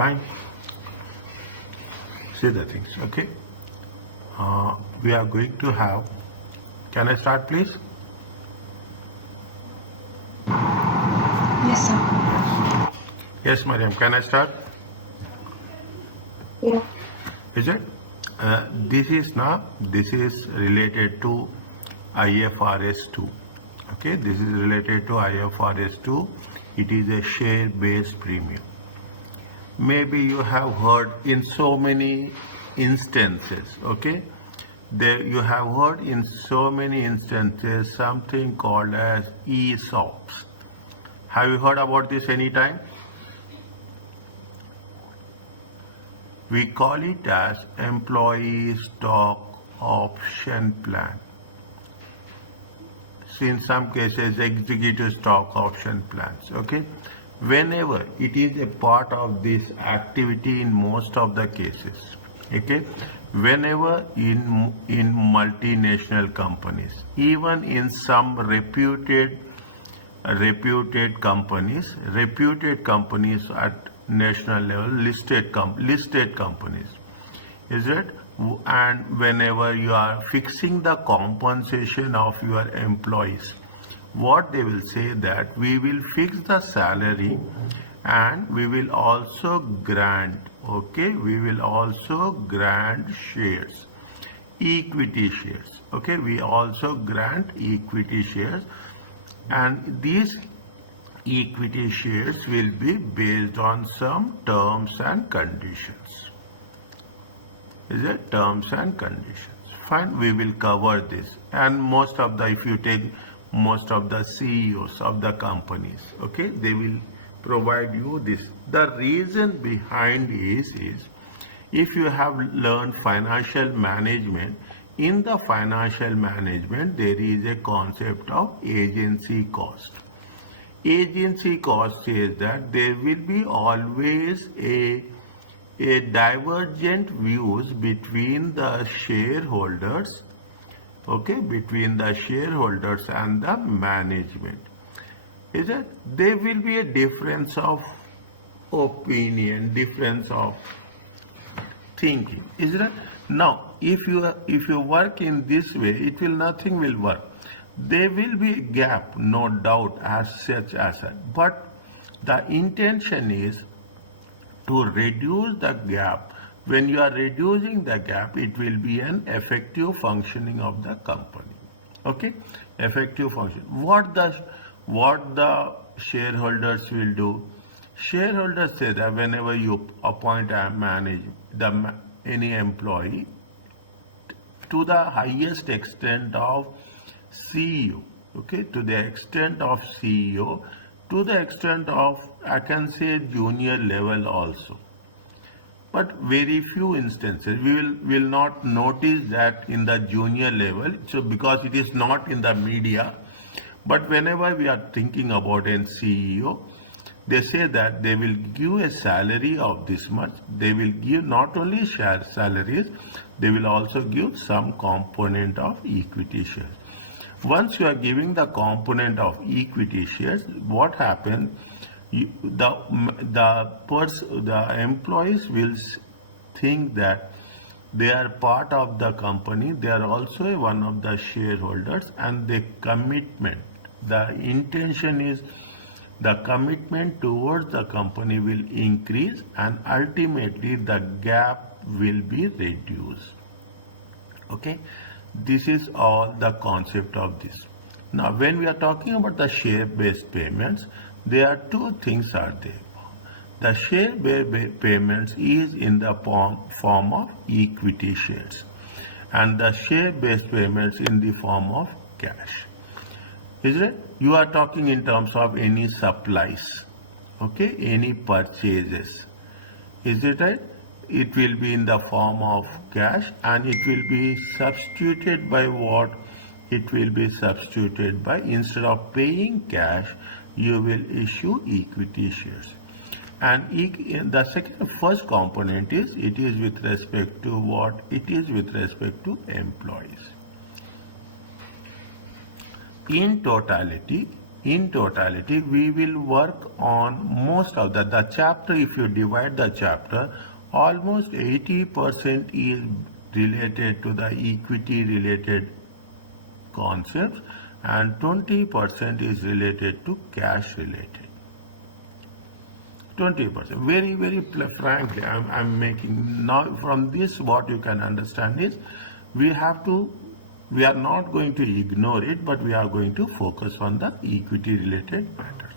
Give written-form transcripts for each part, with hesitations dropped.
Fine. See the things, okay? We are going to have, can I start please? Yes, sir. Yes, Mariam, can I start? Yeah. Is it? This is related to IFRS 2. Okay, this is related to IFRS 2. It is a share-based premium. Maybe you have heard in so many instances, okay? You have heard in so many instances something called as ESOPs. Have you heard about this anytime? We call it as employee stock option plan. In some cases, executive stock option plans, okay? Whenever it is a part of this activity in most of the cases, okay? Whenever in multinational companies, even in some reputed companies at national level, listed companies, is it? And whenever you are fixing the compensation of your employees, what they will say that we will fix the salary and we will also grant, okay, we will also grant shares, equity shares, okay, we also grant equity shares, and these equity shares will be based on some terms and conditions. Is it? Terms and conditions. Fine, we will cover this. And if you take most of the CEOs of the companies, okay, they will provide you this. The reason behind is if you have learned financial management, in the financial management there is a concept of agency cost. Agency cost says that there will be always a divergent views between the shareholders, okay, between the shareholders and the management. Is it? There will be a difference of opinion, difference of thinking. Is it? Now, if you work in this way, nothing will work. There will be a gap, no doubt, as such as that. But the intention is to reduce the gap. When you are reducing the gap, it will be an effective functioning of the company. Okay, effective function. What the shareholders will do? Shareholders say that whenever you appoint and manage any employee, to the highest extent of CEO, okay, to the extent of CEO, to the extent of, I can say, junior level also. But very few instances, we will not notice that in the junior level, so because it is not in the media. But whenever we are thinking about a CEO, they say that they will give a salary of this much. They will give not only share salaries, they will also give some component of equity shares. Once you are giving the component of equity shares, what happens? The employees will think that they are part of the company. They are also one of the shareholders, and the intention is the commitment towards the company will increase, and ultimately the gap will be reduced. Okay, this is all the concept of this. Now, when we are talking about the share-based payments, there are two things are there. The share-based payments is in the form of equity shares, and the share-based payments in the form of cash. Is it? You are talking in terms of any supplies, okay, any purchases. Is it right? It will be in the form of cash, and it will be substituted by what? It will be substituted by, instead of paying cash, you will issue equity shares. And the first component is, it is with respect to what? It is with respect to employees. In totality, in totality, we will work on most of the chapter. If you divide the chapter, almost 80% is related to the equity related concepts and 20% is related to cash related. 20%. Very frankly, I'm making now from this what you can understand is we are not going to ignore it, but we are going to focus on the equity related matters.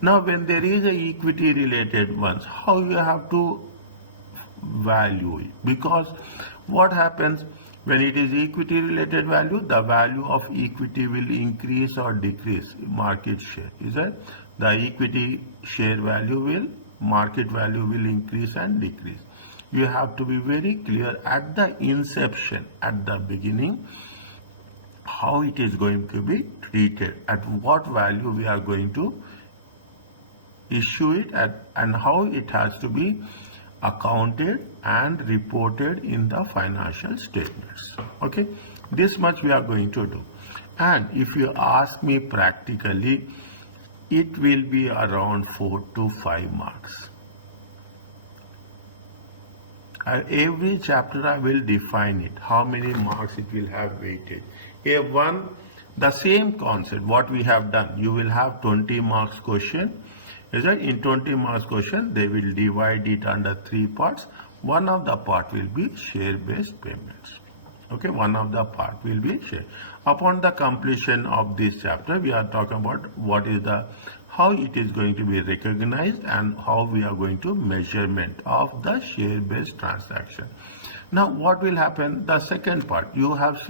Now, when there is a equity related ones, how you have to value it? Because what happens when it is equity related value, the value of equity will increase or decrease market share. Is that the equity share value will, market value will increase and decrease. You have to be very clear at the inception, at the beginning, how it is going to be treated, at what value we are going to issue it at, and how it has to be accounted and reported in the financial statements. Okay, this much we are going to do. And if you ask me practically, it will be around 4 to 5 marks. Every chapter I will define it, how many marks it will have weighted. A1, the same concept, what we have done, you will have 20 marks question. Is that in 20 marks question, they will divide it under 3 parts. One of the part will be share-based payments. Okay, one of the part will be share. Upon the completion of this chapter, we are talking about what is the, how it is going to be recognized and how we are going to measurement of the share-based transaction. Now, what will happen? The second part, you have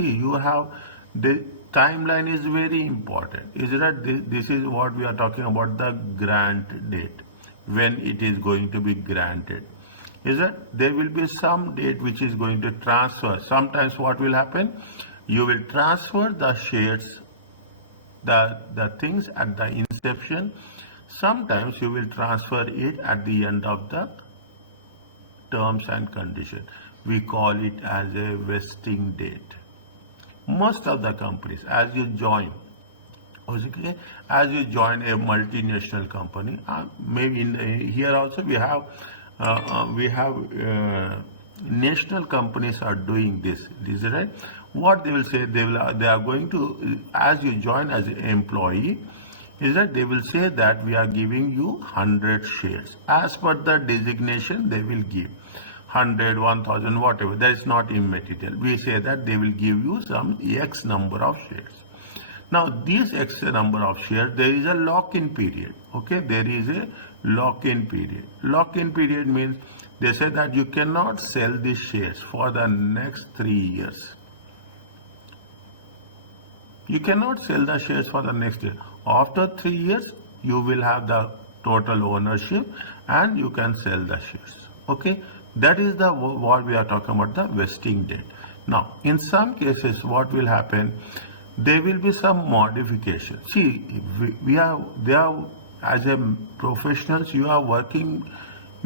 the timeline is very important. Is that this is what we are talking about, the grant date, when it is going to be granted. Is that there will be some date which is going to transfer. Sometimes what will happen? You will transfer the shares, the things at the inception. Sometimes you will transfer it at the end of the terms and condition. We call it as a vesting date. Most of the companies, as you join a multinational company, maybe here also we have national companies are doing this. Is right? What they will say, they are going to, as you join as an employee, is that they will say that we are giving you 100 shares. As per the designation, they will give 100, 1000, whatever. That is not immaterial. We say that they will give you some X number of shares. Now, this X number of shares, there is a lock-in period. Okay, there is a lock-in period. Lock-in period means they say that you cannot sell these shares for the next 3 years. You cannot sell the shares for the next year. After 3 years, you will have the total ownership and you can sell the shares. Okay, that is the what we are talking about, the vesting date. Now, in some cases, what will happen? There will be some modification. See, they are as a professionals, you are working.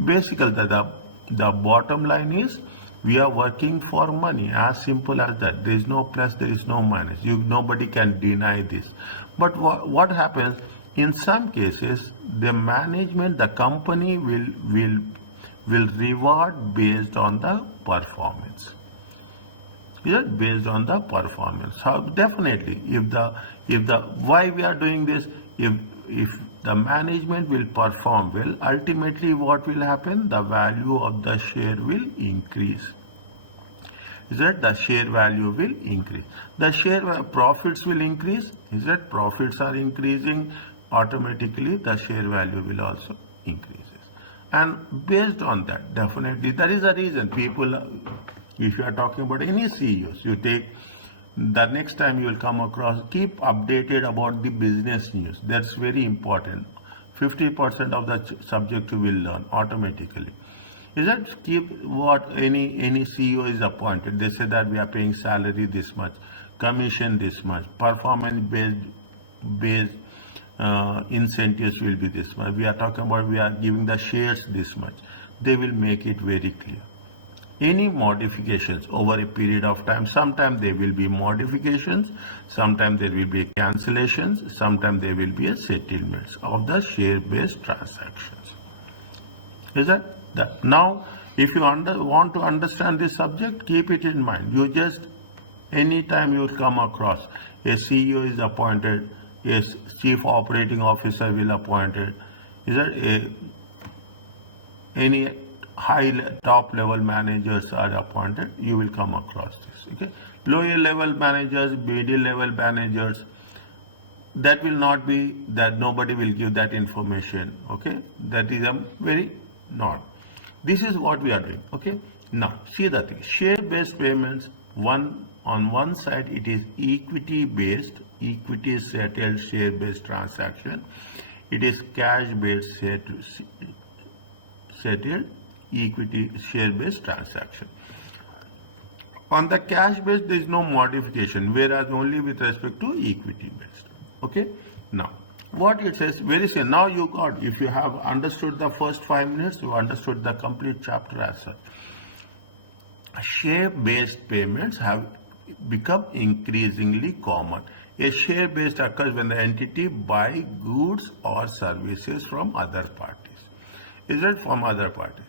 Basically, the bottom line is we are working for money. As simple as that. There is no plus, there is no minus. Nobody can deny this. But what happens in some cases? The management, the company will reward based on the performance. Based on the performance. So definitely, if the why we are doing this, if the management will perform well, ultimately what will happen? The value of the share will increase. Is that the share value will increase? The share profits will increase. Is that profits are increasing? Automatically, the share value will also increase. And based on that, definitely, that is the reason people, if you are talking about any CEOs, you take the next time you will come across, keep updated about the business news. That's very important. 50% of the subject you will learn automatically. Is that keep what any CEO is appointed. They say that we are paying salary this much, commission this much, performance based incentives will be this much. We are talking about we are giving the shares this much. They will make it very clear. any modifications over a period of time. Sometimes there will be modifications, sometimes there will be cancellations, sometimes there will be a settlements of the share-based transactions. Is that? Now, if you want to understand this subject, keep it in mind. You just, anytime you come across a CEO is appointed, a chief operating officer will appointed, is that any top level managers are appointed, you will come across this. Okay, lower level managers, middle level managers, that will not be, that nobody will give that information. Okay, that is a very not. This is what we are doing. Okay, now see the thing, share based payments, on one side it is equity based, equity settled share based transaction. It is cash based settled equity share based transaction. On the cash based there is no modification, whereas only with respect to equity based. Okay, now what it says, very simple. Now you got, if you have understood the first 5 minutes, you understood the complete chapter as such. Share based payments have become increasingly common. A share based occurs when the entity buys goods or services from other parties. Is it from other parties?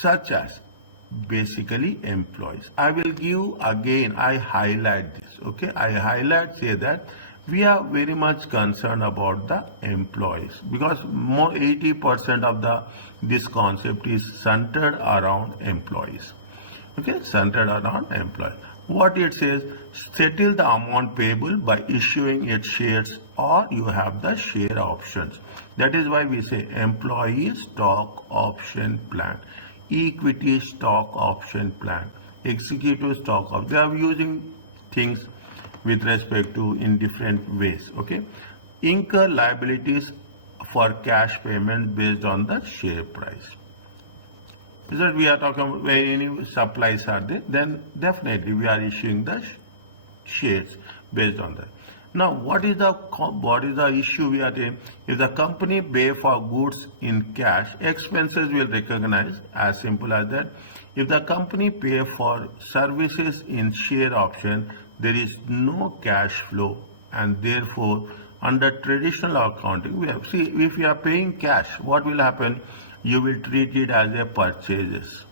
Such as basically employees. I will give again, I highlight this. Okay, I highlight, say that we are very much concerned about the employees, because more 80% of this concept is centered around employees. Okay, centered around employees. What it says, settle the amount payable by issuing its shares, or you have the share options. That is why we say employee stock option plan, equity stock option plan, executive stock option. They are using things with respect to in different ways. Okay, incur liabilities for cash payment based on the share price. Is that we are talking about where any supplies are there, then definitely we are issuing the shares based on that. Now, what is the issue we are in? If the company pay for goods in cash, expenses will recognize, as simple as that. If the company pay for services in share option, there is no cash flow, and therefore under traditional accounting we have, see, if you are paying cash, what will happen? You will treat it as a purchases.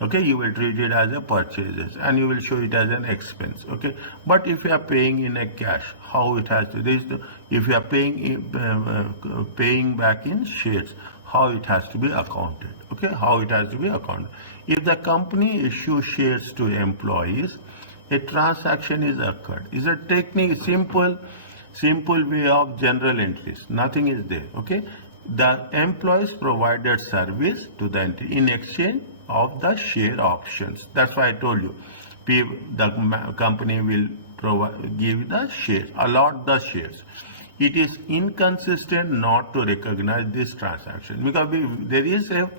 Okay, you will treat it as a purchases and you will show it as an expense. Okay, but if you are paying in a cash, how it has to, if you are paying back in shares, how it has to be accounted. Okay, how it has to be accounted. If the company issues shares to employees, a transaction is occurred. Is a technique, simple way of general entries. Nothing is there. Okay, the employees provided service to the entity in exchange of the share options. That's why I told you, the company will give the shares, allot the shares. It is inconsistent not to recognize this transaction, because there is a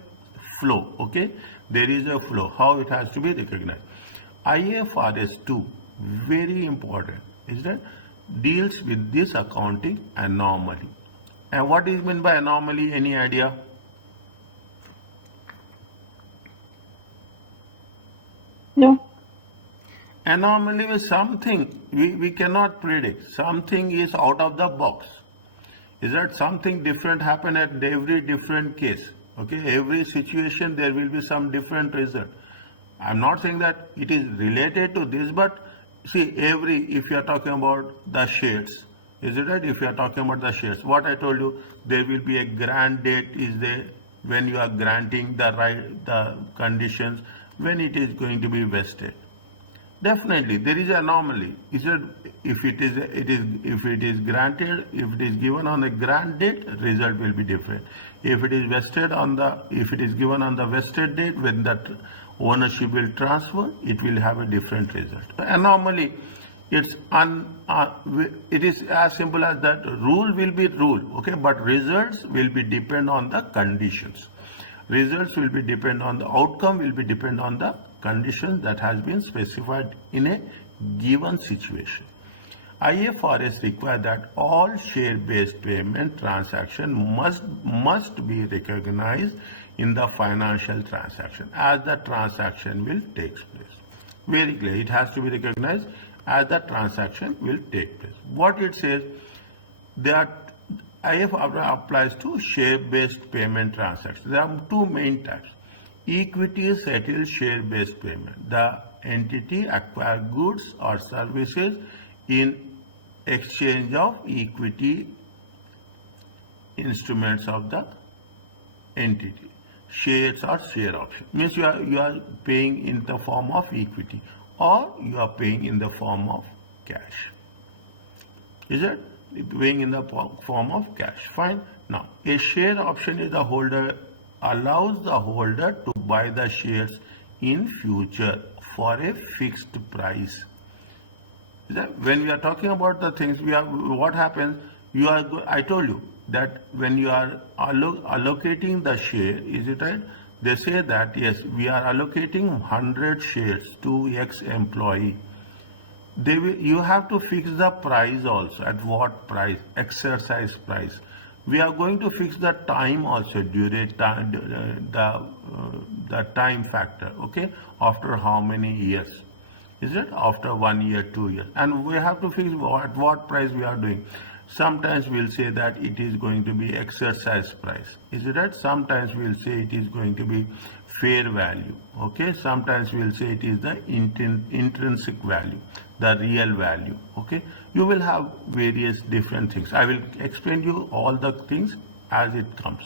flow. Okay, there is a flow, how it has to be recognized. IFRS 2, very important, is that deals with this accounting anomaly. And what is meant by anomaly? Any idea? No. Anomaly is something we cannot predict. Something is out of the box. Is that something different happen at every different case? Okay, every situation there will be some different result. I'm not saying that it is related to this, but see, if you are talking about the shares, is it right? If you are talking about the shares, what I told you, there will be a grant date is there when you are granting the conditions, when it is going to be vested. Definitely there is an anomaly. Is it, if it is granted, if it is given on the grant date, result will be different. If it is vested if it is given on the vested date, when that ownership will transfer, it will have a different result. Anomaly, it is as simple as that. Rule will be rule, okay, but results will be depend on the conditions. Results will be depend on the outcome, will be depend on the condition that has been specified in a given situation. IFRS requires that all share-based payment transaction must be recognized in the financial transaction as the transaction will take place. Very clear. It has to be recognized as the transaction will take place. What it says, that IFRS applies to share-based payment transactions. There are two main types. Equity settled share-based payment. The entity acquires goods or services in exchange of equity instruments of the entity. Shares or share option means you are paying in the form of equity or you are paying in the form of cash. Is it? Paying in the form of cash. Fine. Now, a share option is the holder allows the holder to buy the shares in future for a fixed price. When we are talking about the things, what happens, I told you that when you are allocating the share, is it right? They say that yes, we are allocating 100 shares to X employee. You have to fix the price also. At what price? Exercise price. We are going to fix the time also, the time factor, okay? After how many years? Is it? After 1 year, 2 years. And we have to fix at what price we are doing. Sometimes we'll say that it is going to be exercise price. Is it right? Sometimes we'll say it is going to be fair value. Okay. Sometimes we'll say it is the intrinsic value, the real value. Okay. You will have various different things. I will explain you all the things as it comes.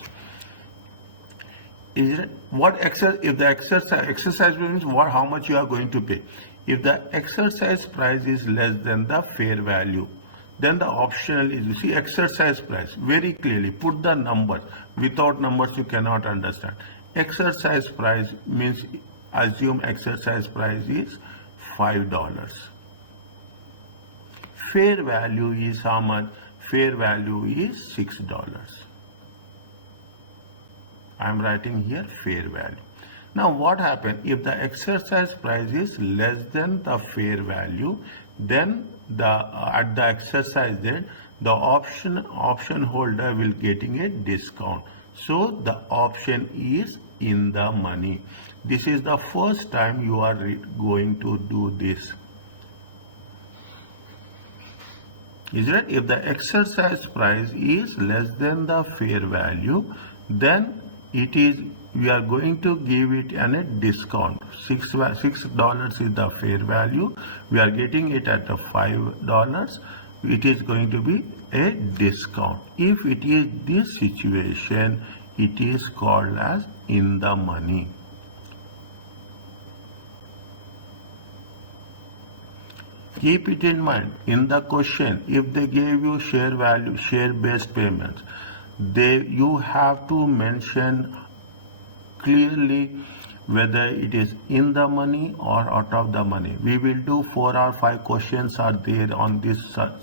Is it what if the exercise means how much you are going to pay? If the exercise price is less than the fair value, then the optional is, you see, exercise price very clearly. Put the numbers. Without numbers you cannot understand. Exercise price means assume exercise price is $5. Fair value is how much? Fair value is $6. I am writing here fair value. Now what happens if the exercise price is less than the fair value? Then at the exercise date, the option holder will getting a discount. So the option is in the money. This is the first time you are going to do this. Is it? If the exercise price is less than the fair value, then we are going to give it a discount. $6 is the fair value. We are getting it at $5. It is going to be a discount. If it is this situation, it is called as in the money. Keep it in mind. In the question, if they gave you share-based payments, you have to mention clearly whether it is in the money or out of the money. We will do 4 or 5 questions are there on this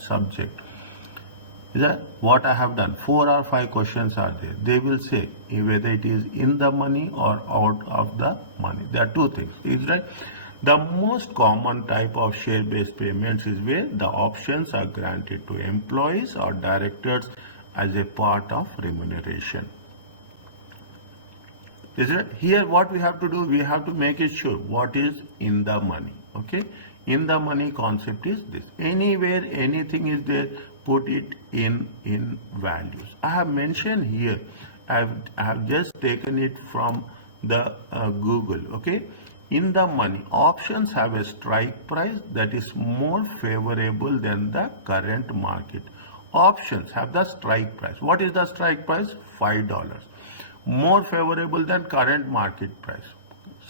subject. Is that what I have done? 4 or 5 questions are there. They will say whether it is in the money or out of the money. There are two things. Is right? The most common type of share-based payments is where the options are granted to employees or directors as a part of remuneration. Is it? Here what we have to do, we have to make it sure what is in the money. Okay, in the money concept is this. Anywhere anything is there, put it in values. I have mentioned here, I have just taken it from the Google. Okay, in the money, options have a strike price that is more favorable than the current market. Options have the strike price. What is the strike price? $5. More favorable than current market price.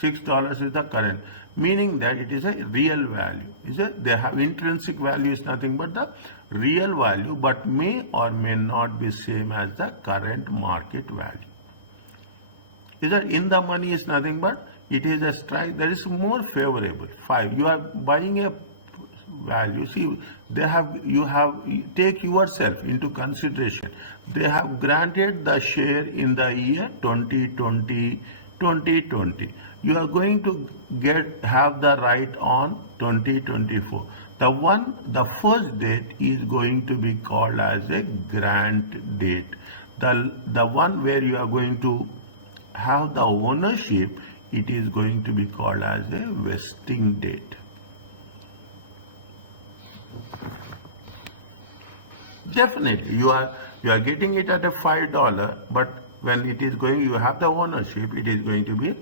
$6 is the current, meaning that it is a real value. Is it? They have intrinsic value is nothing but the real value, but may or may not be same as the current market value. Is that in the money is nothing but it is a strike that is more favorable. 5. You are buying a value. See, take yourself into consideration. They have granted the share in the year 2020. You are going to have the right on 2024. The first date is going to be called as a grant date. The one where you are going to have the ownership, it is going to be called as a vesting date. Definitely, you are getting it at a $5, but when it is going, you have the ownership, it is going to be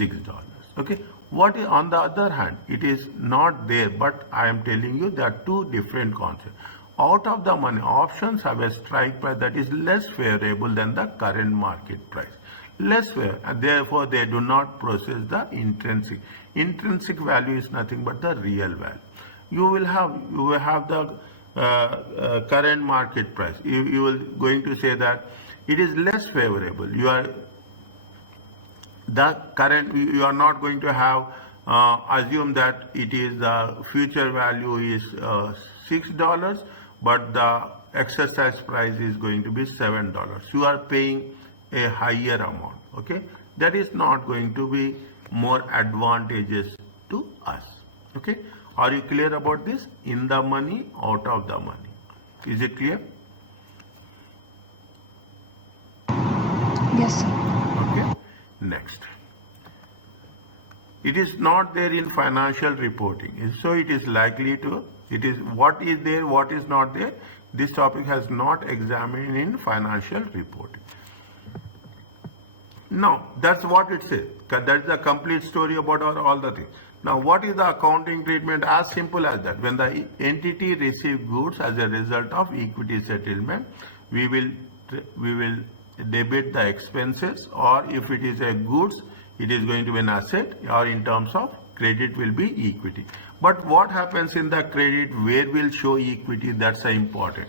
$6. Okay. What is, on the other hand, it is not there, but I am telling you there are two different concepts. Out of the money, options have a strike price that is less favorable than the current market price. Less fair, and therefore they do not process the intrinsic. Intrinsic value is nothing but the real value. You will have the current market price. You will going to say that it is less favorable. You are not going to have assume that it is the future value is $6, but the exercise price is going to be $7. You are paying a higher amount. Okay, that is not going to be more advantageous to us. Okay, are you clear about this? In the money, out of the money. Is it clear? Yes, sir. Okay. Next. It is not there in financial reporting. So it is likely to, it is what is there, what is not there. This topic has not examined in financial reporting. Now, that's what it says. That's the complete story about all the things. Now, what is the accounting treatment? As simple as that. When the entity receives goods as a result of equity settlement, we will debit the expenses, or if it is a goods, it is going to be an asset, or in terms of credit will be equity. But what happens in the credit, where will show equity? That's important.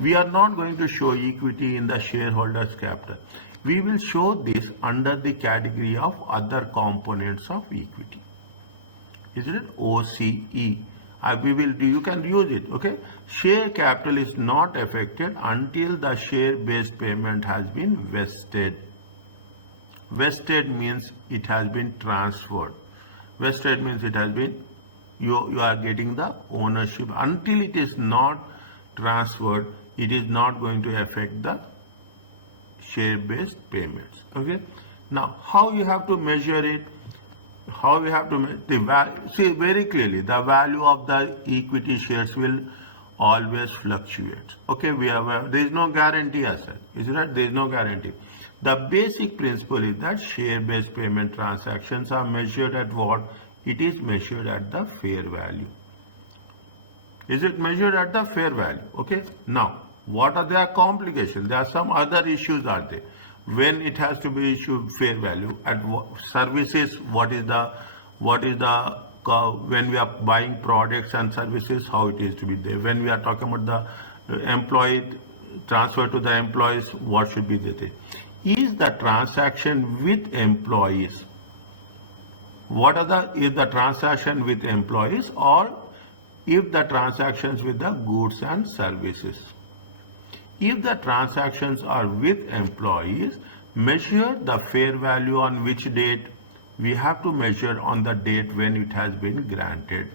We are not going to show equity in the shareholders' capital. We will show this under the category of other components of equity. Isn't it? OCE. You can use it. Okay. Share capital is not affected until the share based payment has been vested. Vested means it has been transferred. Vested means it has been, you are getting the ownership. Until it is not transferred, it is not going to affect the share based payments. Okay. Now, how you have to measure it? How we have to make the value? See very clearly, the value of the equity shares will always fluctuate. Okay, there is no guarantee as such. Is it right? There is no guarantee. The basic principle is that share-based payment transactions are measured at what? It is measured at the fair value. Is it measured at the fair value? Okay. Now, what are their complications? There are some other issues are there. When it has to be issued fair value at services, what is the when we are buying products and services, how it is to be there. When we are talking about the employee transfer to the employees, what should be there. Is the transaction with employees? Is the transaction with employees, or if the transactions with the goods and services? If the transactions are with employees, measure the fair value on which date? We have to measure on the date when it has been granted.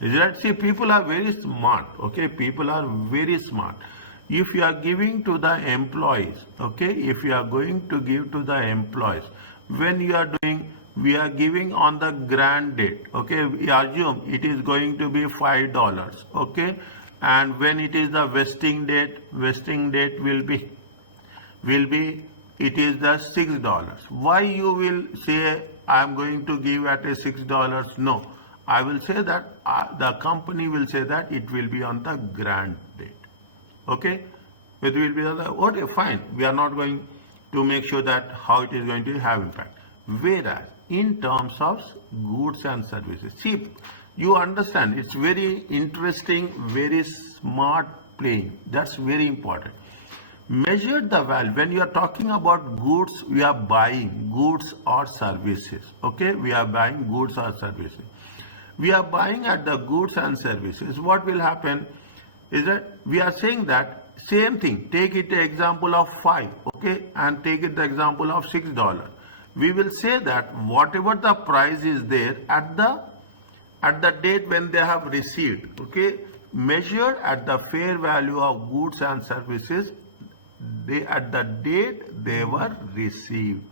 Is that? See, people are very smart. Okay, people are very smart. If you are giving to the employees, okay, if you are going to give to the employees, when you are doing, we are giving on the grant date. Okay, we assume it is going to be $5. Okay. And when it is the vesting date will be it is the $6. Why you will say I am going to give at a $6? No, I will say that the company will say that it will be on the grant date. Okay, it will be okay, fine. We are not going to make sure that how it is going to have impact. Whereas in terms of goods and services, see, you understand, it's very interesting, very smart playing. That's very important. Measure the value. When you are talking about goods, we are buying goods or services. Okay, we are buying goods or services. We are buying at the goods and services. What will happen is that we are saying that same thing. Take it the example of 5, okay, and take it the example of $6. We will say that whatever the price is there at at the date when they have received, okay, measured at the fair value of goods and services at the date they were received.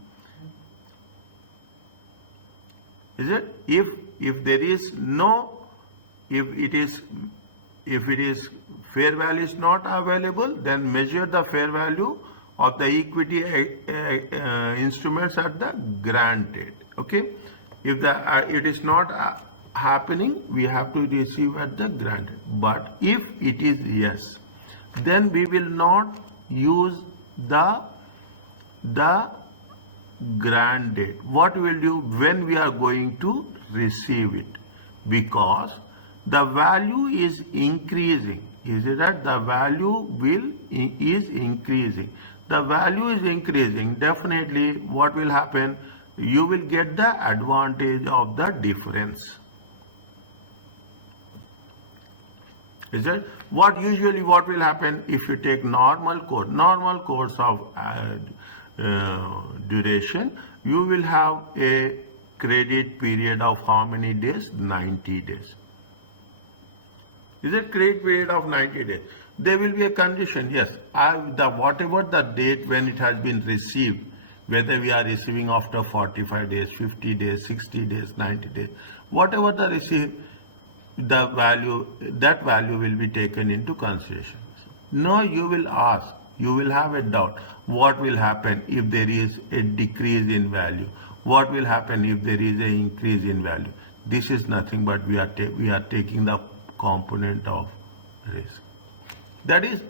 Is it? If there is no, if it is fair value is not available, then measure the fair value of the equity instruments at the grant date. Okay, if it is not happening, we have to receive at the grant date. But if it is yes, then we will not use the grant date. What we will do when we are going to receive it? Because the value is increasing. Is it that the value is increasing? The value is increasing. Definitely, what will happen? You will get the advantage of the difference. Is it? What will happen if you take normal course of duration? You will have a credit period of how many days? 90 days. Is it credit period of 90 days? There will be a condition. Yes, whatever the date when it has been received, whether we are receiving after 45 days, 50 days, 60 days, 90 days, whatever the receive, that value will be taken into consideration. Now you will ask, you will have a doubt, what will happen if there is a decrease in value? What will happen if there is an increase in value? This is nothing but we are taking the component of risk. That is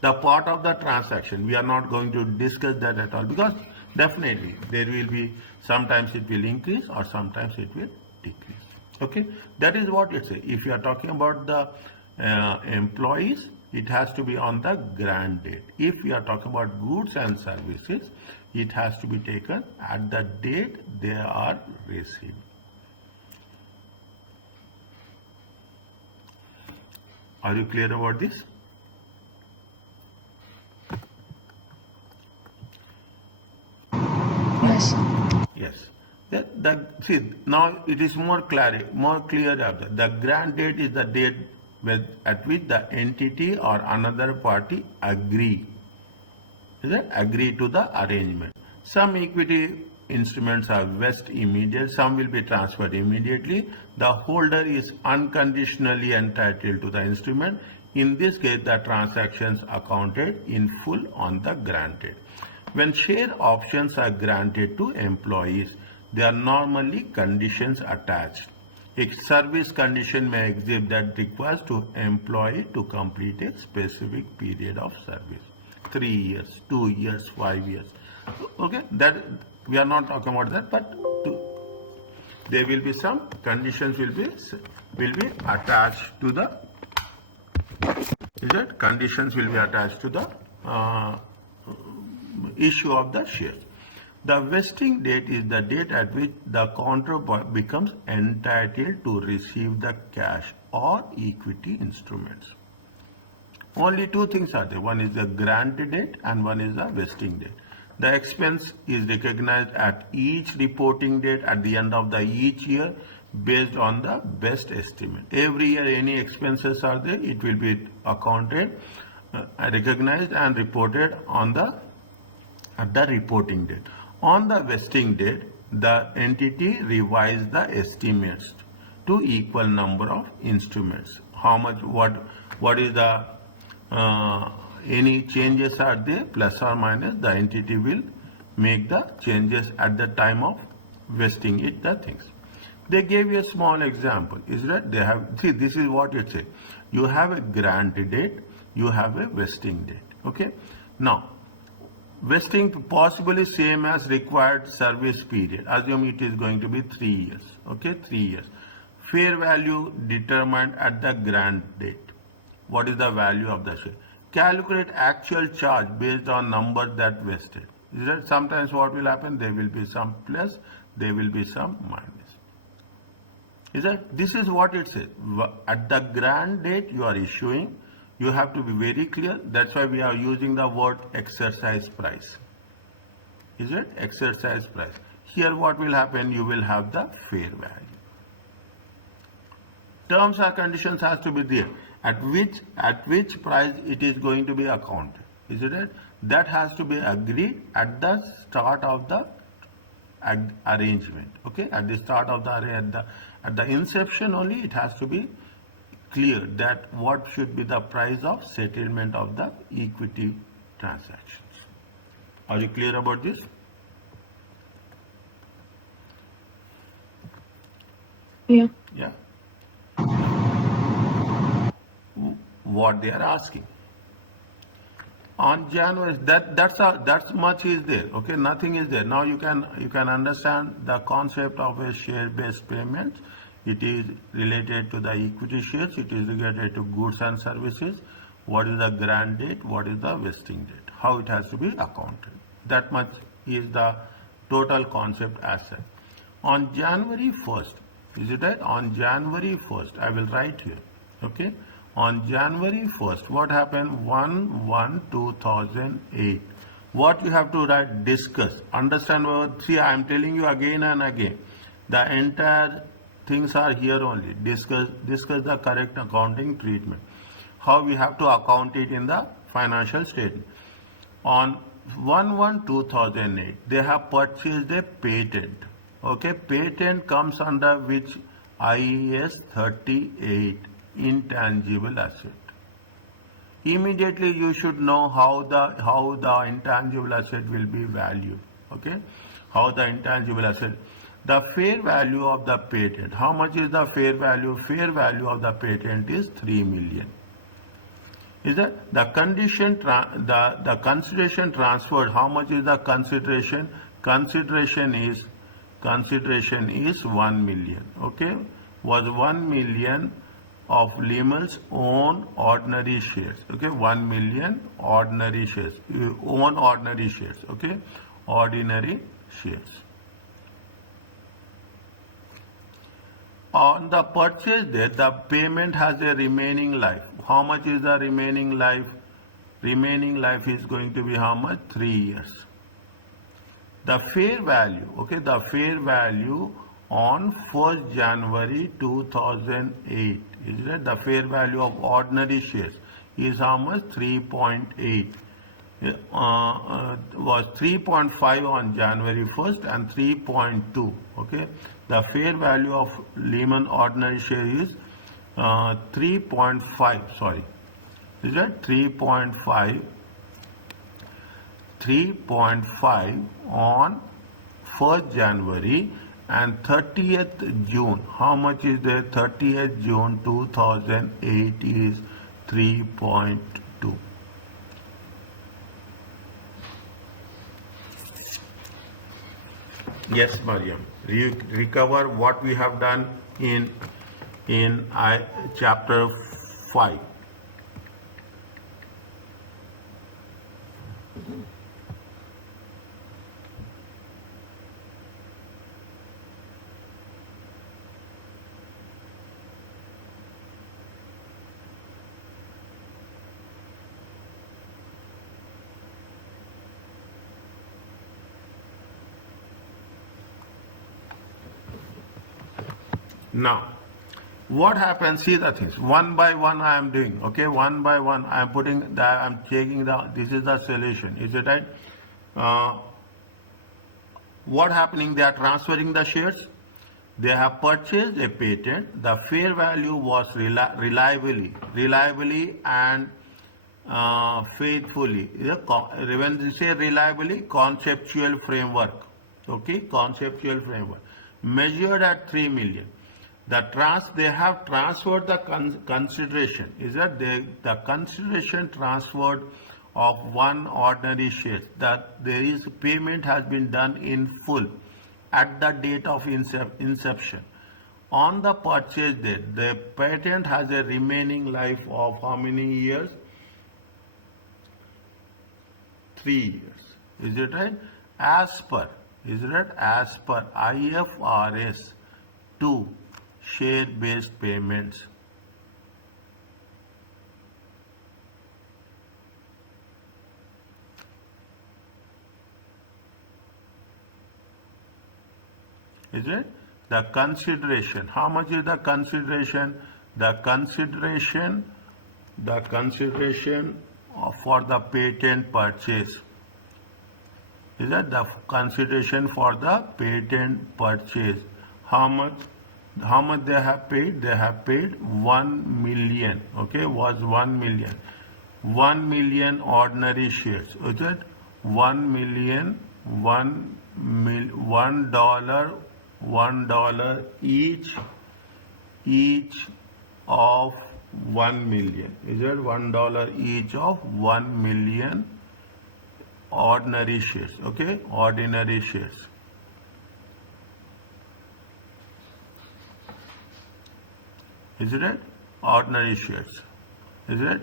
the part of the transaction. We are not going to discuss that at all, because definitely there will be, sometimes it will increase or sometimes it will decrease. Okay, that is what it says. If you are talking about the employees, it has to be on the grant date. If we are talking about goods and services, it has to be taken at the date they are received. Are you clear about this? Yes. Yes. See, now it is more clear. The grant date is the date at which the entity or another party agree to the arrangement. Some equity instruments are vest immediate, some will be transferred immediately. The holder is unconditionally entitled to the instrument. In this case, the transactions accounted in full on the granted. When share options are granted to employees, there are normally conditions attached. A service condition may exist that requires to employee to complete a specific period of service. 3 years, 2 years, 5 years. Okay, that we are not talking about that, but there will be some conditions will be attached to the. Is it? Conditions will be attached to the issue of the share. The vesting date is the date at which the counterpart becomes entitled to receive the cash or equity instruments. Only two things are there. One is the grant date and one is the vesting date. The expense is recognized at each reporting date at the end of each year based on the best estimate. Every year any expenses are there, it will be accounted, recognized and reported at the reporting date. On the vesting date, the entity revises the estimates to equal number of instruments. How much, what is the any changes are there, plus or minus, the entity will make the changes at the time of vesting it the things. They gave you a small example. Is that they have, see, this is what it says. You have a grant date, you have a vesting date. Okay. Now, vesting possibly same as required service period. Assume it is going to be 3 years. Okay, 3 years. Fair value determined at the grant date. What is the value of the share? Calculate actual charge based on number that vested. Is that sometimes what will happen? There will be some plus, there will be some minus. Is that this is what it says. At the grant date you are issuing, you have to be very clear. That's why we are using the word exercise price. Is it? Exercise price. Here what will happen? You will have the fair value. Terms and conditions has to be there. At which price it is going to be accounted. Is it right? That has to be agreed at the start of the arrangement. Okay, at the start of the at the inception only it has to be clear that what should be the price of settlement of the equity transactions. Are you clear about this? Yeah. Yeah. What they are asking. On January, that's much is there. Okay, nothing is there. Now you can understand the concept of a share-based payment. It is related to the equity shares. It is related to goods and services. What is the grant date? What is the vesting date? How it has to be accounted. That much is the total concept as such. On January 1st, is it right? On January 1st, I will write here. Okay. On January 1st, what happened? 1/1/2008. What you have to write? Discuss. Understand what? See, I am telling you again and again. The entire things are here only. Discuss the correct accounting treatment. How we have to account it in the financial statement. On 1/1/2008, they have purchased a patent. Okay, patent comes under which? IAS 38. Intangible asset. Immediately you should know how the intangible asset will be valued. Okay, how the intangible asset, the fair value of the patent. How much is the fair value? Fair value of the patent is 3 million. Is that the condition? The consideration transferred. How much is the consideration? Consideration is 1 million. Okay, was 1 million of Limel's own ordinary shares. Okay, 1 million ordinary shares. You own ordinary shares. Okay, ordinary shares. On the purchase date, the payment has a remaining life. How much is the remaining life? Remaining life is going to be how much? 3 years. The fair value, okay, the fair value on 1st January 2008, is that the fair value of ordinary shares is how much? 3.8. Was 3.5 on January 1st and 3.2. Okay, the fair value of Lehman ordinary share is 3.5. Sorry, is that 3.5? 3.5 on 1st January and 30th June. How much is there? 30th June 2008 is 3.2. Yes, Mariam. Recover what we have done in chapter 5. Now, what happens? See the things one by one. I am doing. Okay, one by one. I am putting the. I am taking the. This is the solution. Is it right? What happening? They are transferring the shares. They have purchased a patent. The fair value was reliably and faithfully. When they say reliably, conceptual framework. Okay, conceptual framework measured at 3 million. They have transferred the consideration. Is that the consideration transferred of one ordinary share? That there is payment has been done in full at the date of inception. On the purchase date, the patent has a remaining life of how many years? 3 years. Is it right? As per IFRS 2 share-based payments. Is it? The consideration. How much is the consideration? the consideration for the patent purchase. Is that the consideration for the patent purchase? How much they have paid? They have paid 1 million. Okay, was 1 million. 1 million ordinary shares. Is it 1 million? $1 each of 1 million. Is it $1 each of 1 million ordinary shares? Okay, ordinary shares. Is it ordinary shares? Is it?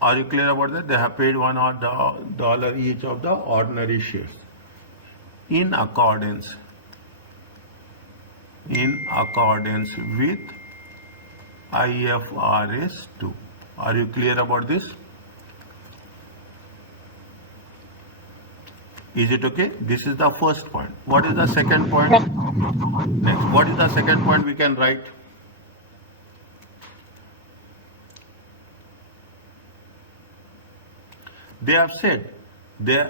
Are you clear about that? They have paid $1 each of the ordinary shares in accordance with IFRS 2. Are you clear about this? Is it okay? This is the first point. What is the second point? Next, what is the second point we can write? They have said,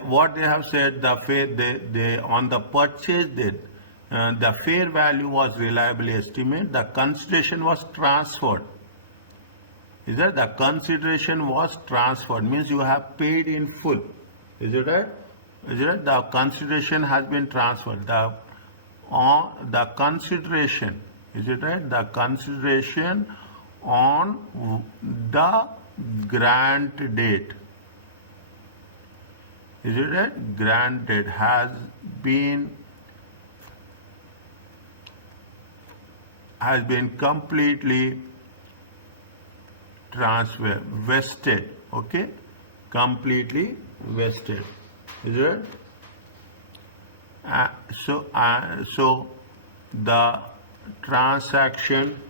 what they have said, on the purchase date, the fair value was reliably estimated, the consideration was transferred. Is that the consideration was transferred? Means you have paid in full. Is it right? Is it right? The consideration has been transferred. The consideration, is it right? The consideration on the grant date. Is it right? Grant date has been completely transferred, vested. Okay, completely vested. Is it? So the transaction.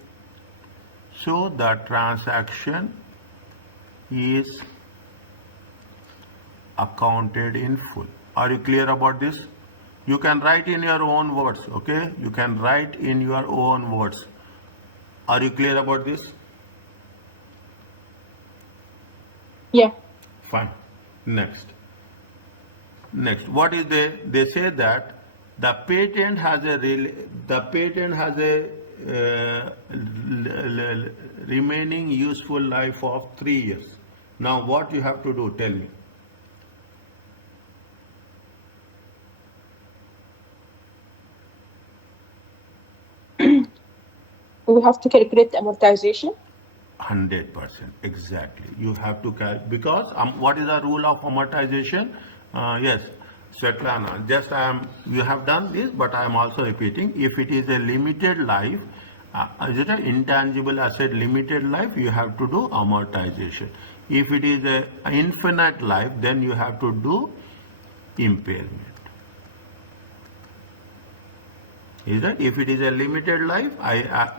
So the transaction is accounted in full. Are you clear about this? You can write in your own words. Okay, you can write in your own words. Are you clear about this? Yeah. Fine. Next, what is they say that the patent has a remaining useful life of 3 years. Now what you have to do, tell me. We have to calculate amortization. 100%, exactly. You have to calculate, because what is the rule of amortization? Yes, Svetlana, you have done this, but I am also repeating. If it is a limited life, is it an intangible asset limited life, you have to do amortization. If it is a infinite life, then you have to do impairment. Is that if it is a limited life,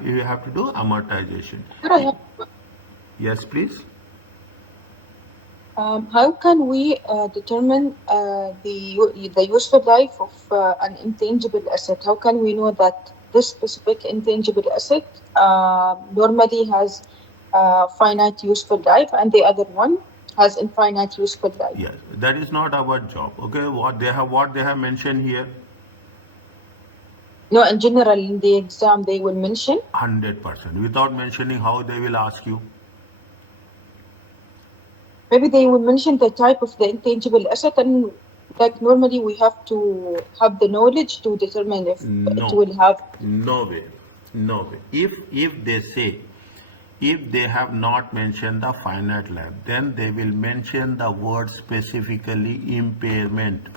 you have to do amortization. Yes, please. How can we determine the useful life of an intangible asset? How can we know that this specific intangible asset normally has finite useful life and the other one has infinite useful life? Yes, that is not our job. Okay, what they have mentioned here. No, in general, in the exam, they will mention 100%. Without mentioning, how they will ask you? Maybe they will mention the type of the intangible asset, and like normally we have to have the knowledge to determine if it will have. No way. If they say, if they have not mentioned the finite life, then they will mention the word specifically impairment.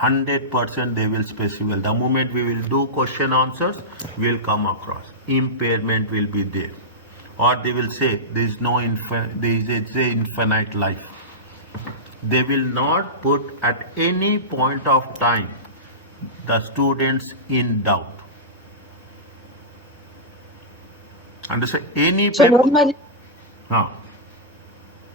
100% they will specify. The moment we will do question answers, we will come across impairment will be there, or they will say there is infinite life. They will not put at any point of time the students in doubt. Understand? So normally.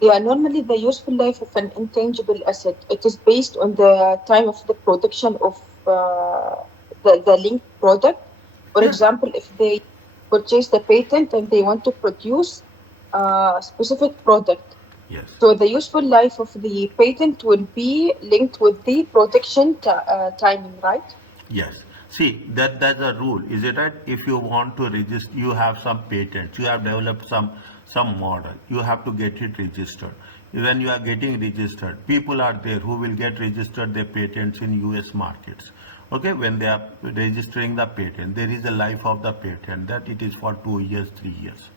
Yeah, normally the useful life of an intangible asset, it is based on the time of the production of the linked product. For example, if they purchase the patent and they want to produce a specific product. Yes. So the useful life of the patent will be linked with the protection timing, right? Yes. See, that's a rule. Is it right? If you want to register, you have some patents, you have developed some model, you have to get it registered. When you are getting registered, people are there who will get registered their patents in US markets. Okay, when they are registering the patent, there is a life of the patent that it is for 2 years, 3 years.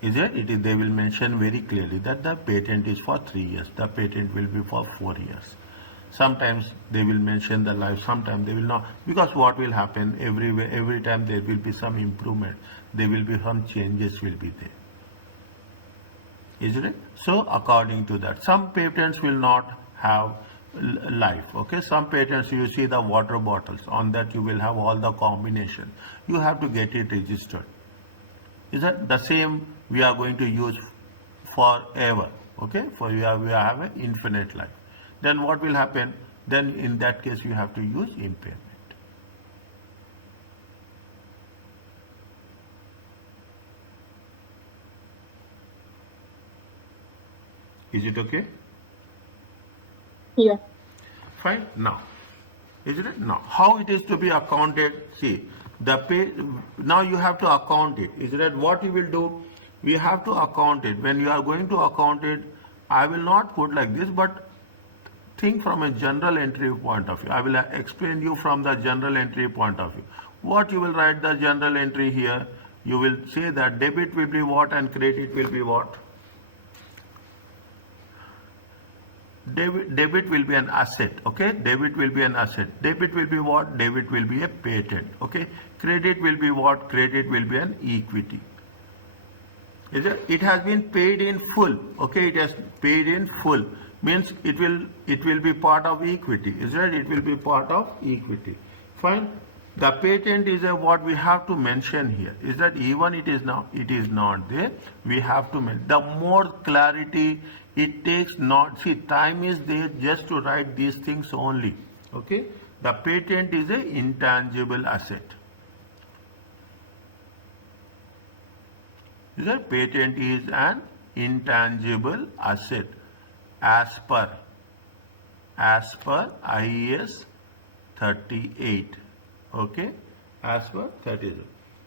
Is it? It is. They will mention very clearly that the patent is for 3 years. The patent will be for 4 years. Sometimes they will mention the life. Sometimes they will not. Because what will happen every time there will be some improvement. There will be some changes will be there. Isn't it? So according to that, some patents will not have life. Okay. Some patents you see the water bottles. On that you will have all the combination. You have to get it registered. Is that the same we are going to use forever? Okay, for we have an infinite life. Then what will happen? Then in that case you have to use impairment. Is it okay? Yeah. Fine. Now, isn't it? Now, how it is to be accounted? See, the pay. Now you have to account it. Is it? What you will do? We have to account it. When you are going to account it, I will not put like this, but think from a general entry point of view. I will explain you from the general entry point of view. What you will write the general entry here? You will say that debit will be what and credit will be what? Debit will be an asset. Okay, debit will be an asset. Debit will be what? Debit will be a patent. Okay, credit will be what? Credit will be an equity. Is it? It has been paid in full. Okay, it has paid in full means it will be part of equity. Is it? It will be part of equity. Fine. The patent is a what we have to mention here. Is that even it is not there. We have to mention. The more clarity it takes, not see time is there just to write these things only. Okay. The patent is a intangible asset. The patent is an intangible asset as per IES 38. Okay, as per 38.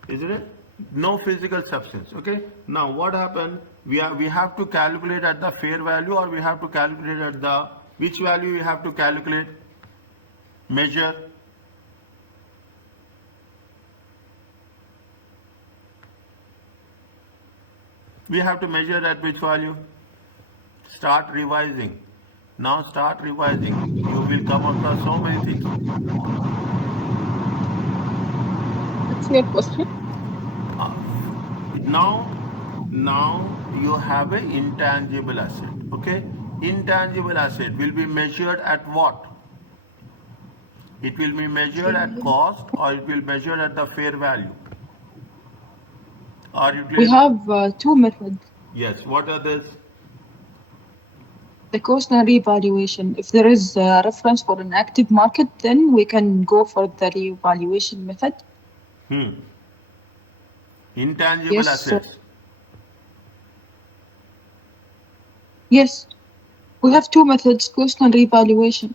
Is it? No physical substance. Okay. Now what happened? We have to calculate at the fair value, or we have to calculate at the which value we have to calculate? Measure. We have to measure at which value? Start revising. Now start revising. You will come across so many things. What's your question? Now you have an intangible asset. Okay? Intangible asset will be measured at what? It will be measured at cost, or it will measured at the fair value. Or it will. We have two methods. Yes. What are these? The cost and revaluation. If there is a reference for an active market, then we can go for the revaluation method. Intangible Yes, assets. Yes. We have two methods, cost and revaluation.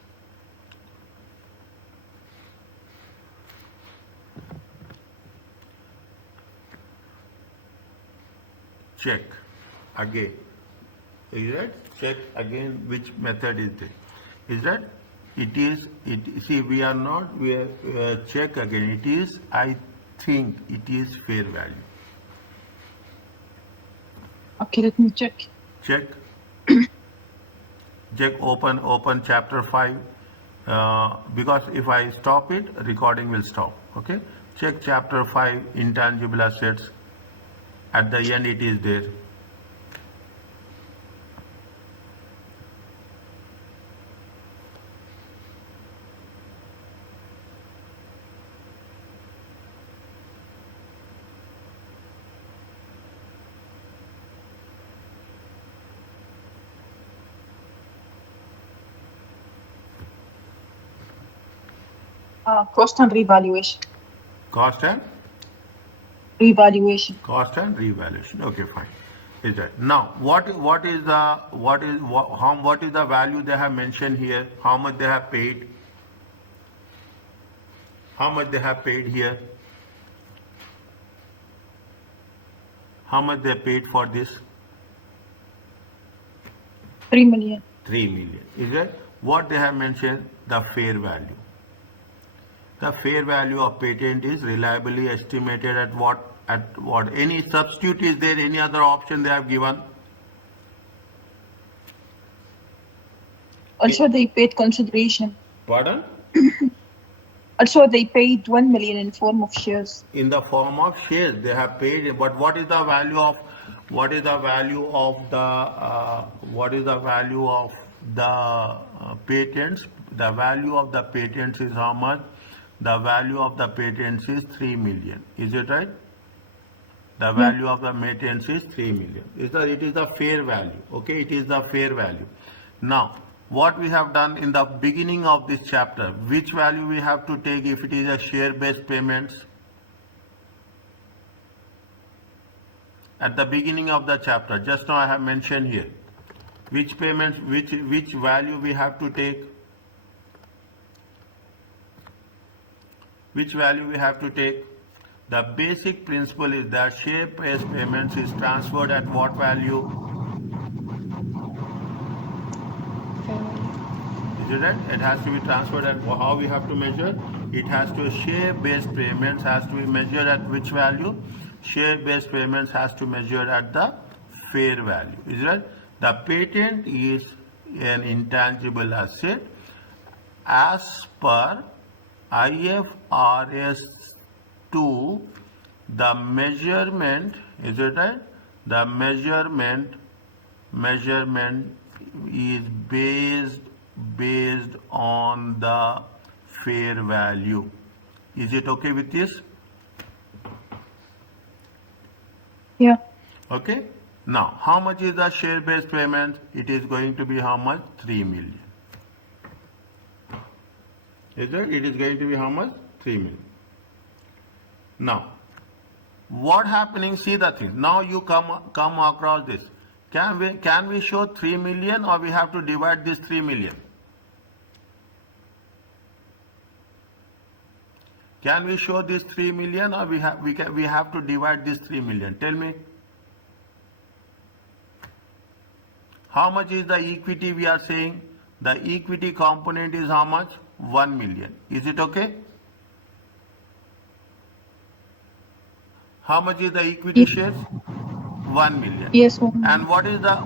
Check again. Is that? Check again which method is this. Is that? It is, see, we are not, we are, check again. It is, I think it is fair value. Okay, let me check. Check. Check, open chapter 5. Because if I stop it, recording will stop. Okay. Check chapter 5, intangible assets. At the end it is there. Cost and revaluation. Cost and Revaluation. Cost and revaluation. Okay, fine. Is that now? What is the value they have mentioned here? How much they have paid? How much they have paid here? How much they paid for this? 3 million. 3 million. Is that what they have mentioned? The fair value. The fair value of patent is reliably estimated at what? At what? Any substitute is there? Any other option they have given? Also, they paid consideration. Pardon? Also, they paid 1 million in form of shares. In the form of shares they have paid, but what is the value of patents? The value of the patents is how much? The value of the patents is 3 million. Is it right? The value of the patents is 3 million. It is the fair value. Okay, it is the fair value. Now, what we have done in the beginning of this chapter, which value we have to take if it is a share-based payments? At the beginning of the chapter, just now I have mentioned here, which payments, which value we have to take? Which value we have to take? The basic principle is that share-based payments is transferred at what value? Is it right? It has to be transferred at how we have to measure? It has to share-based payments has to be measured at which value? Share-based payments has to measure at the fair value. Is it right? The patent is an intangible asset as per IFRS 2. The measurement, is it right? The measurement is based on the fair value. Is it okay with this? Yeah. Okay. Now, how much is the share-based payment? It is going to be how much? 3 million. Is it? It is going to be how much? 3 million. Now, what happening? See the thing. Now you come across this. Can we show 3 million or we have to divide this 3 million? Can we show this 3 million or we have to divide this 3 million? Tell me. How much is the equity we are saying? The equity component is how much? 1 million. Is it okay? How much is the equity shares? 1 million. Yes. And what is the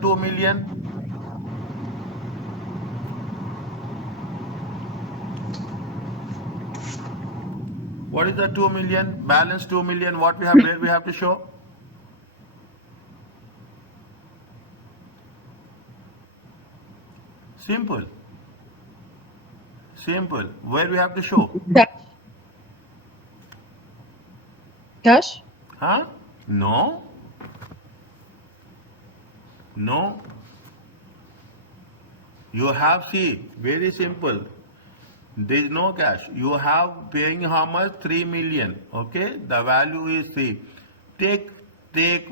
2 million? What is the 2 million? Balance 2 million. Where we have to show? Simple. Where we have to show? Cash? Huh? No. You have, see, very simple. There is no cash. You have paying how much? 3 million. Okay. The value is, see, take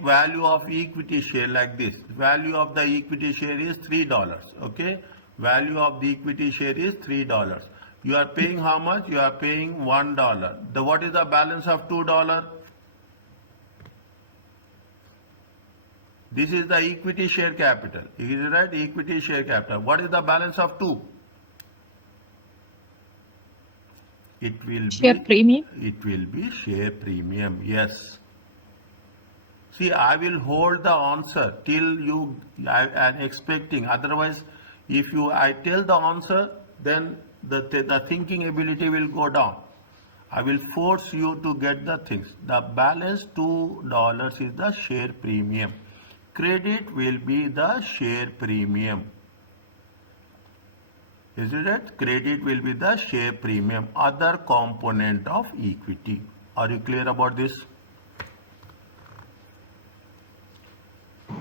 value of equity share like this. Value of the equity share is $3. Okay. Value of the equity share is $3. You are paying how much? You are paying $1. What is the balance of $2? This is the equity share capital. Is it right? Equity share capital. What is the balance of 2? It will share be premium. It will be share premium. Yes. See, I will hold the answer till I am expecting. Otherwise, if I tell the answer, then the thinking ability will go down. I will force you to get the things. The balance $2 is the share premium. Credit will be the share premium. Is it right? Credit will be the share premium, other component of equity. Are you clear about this?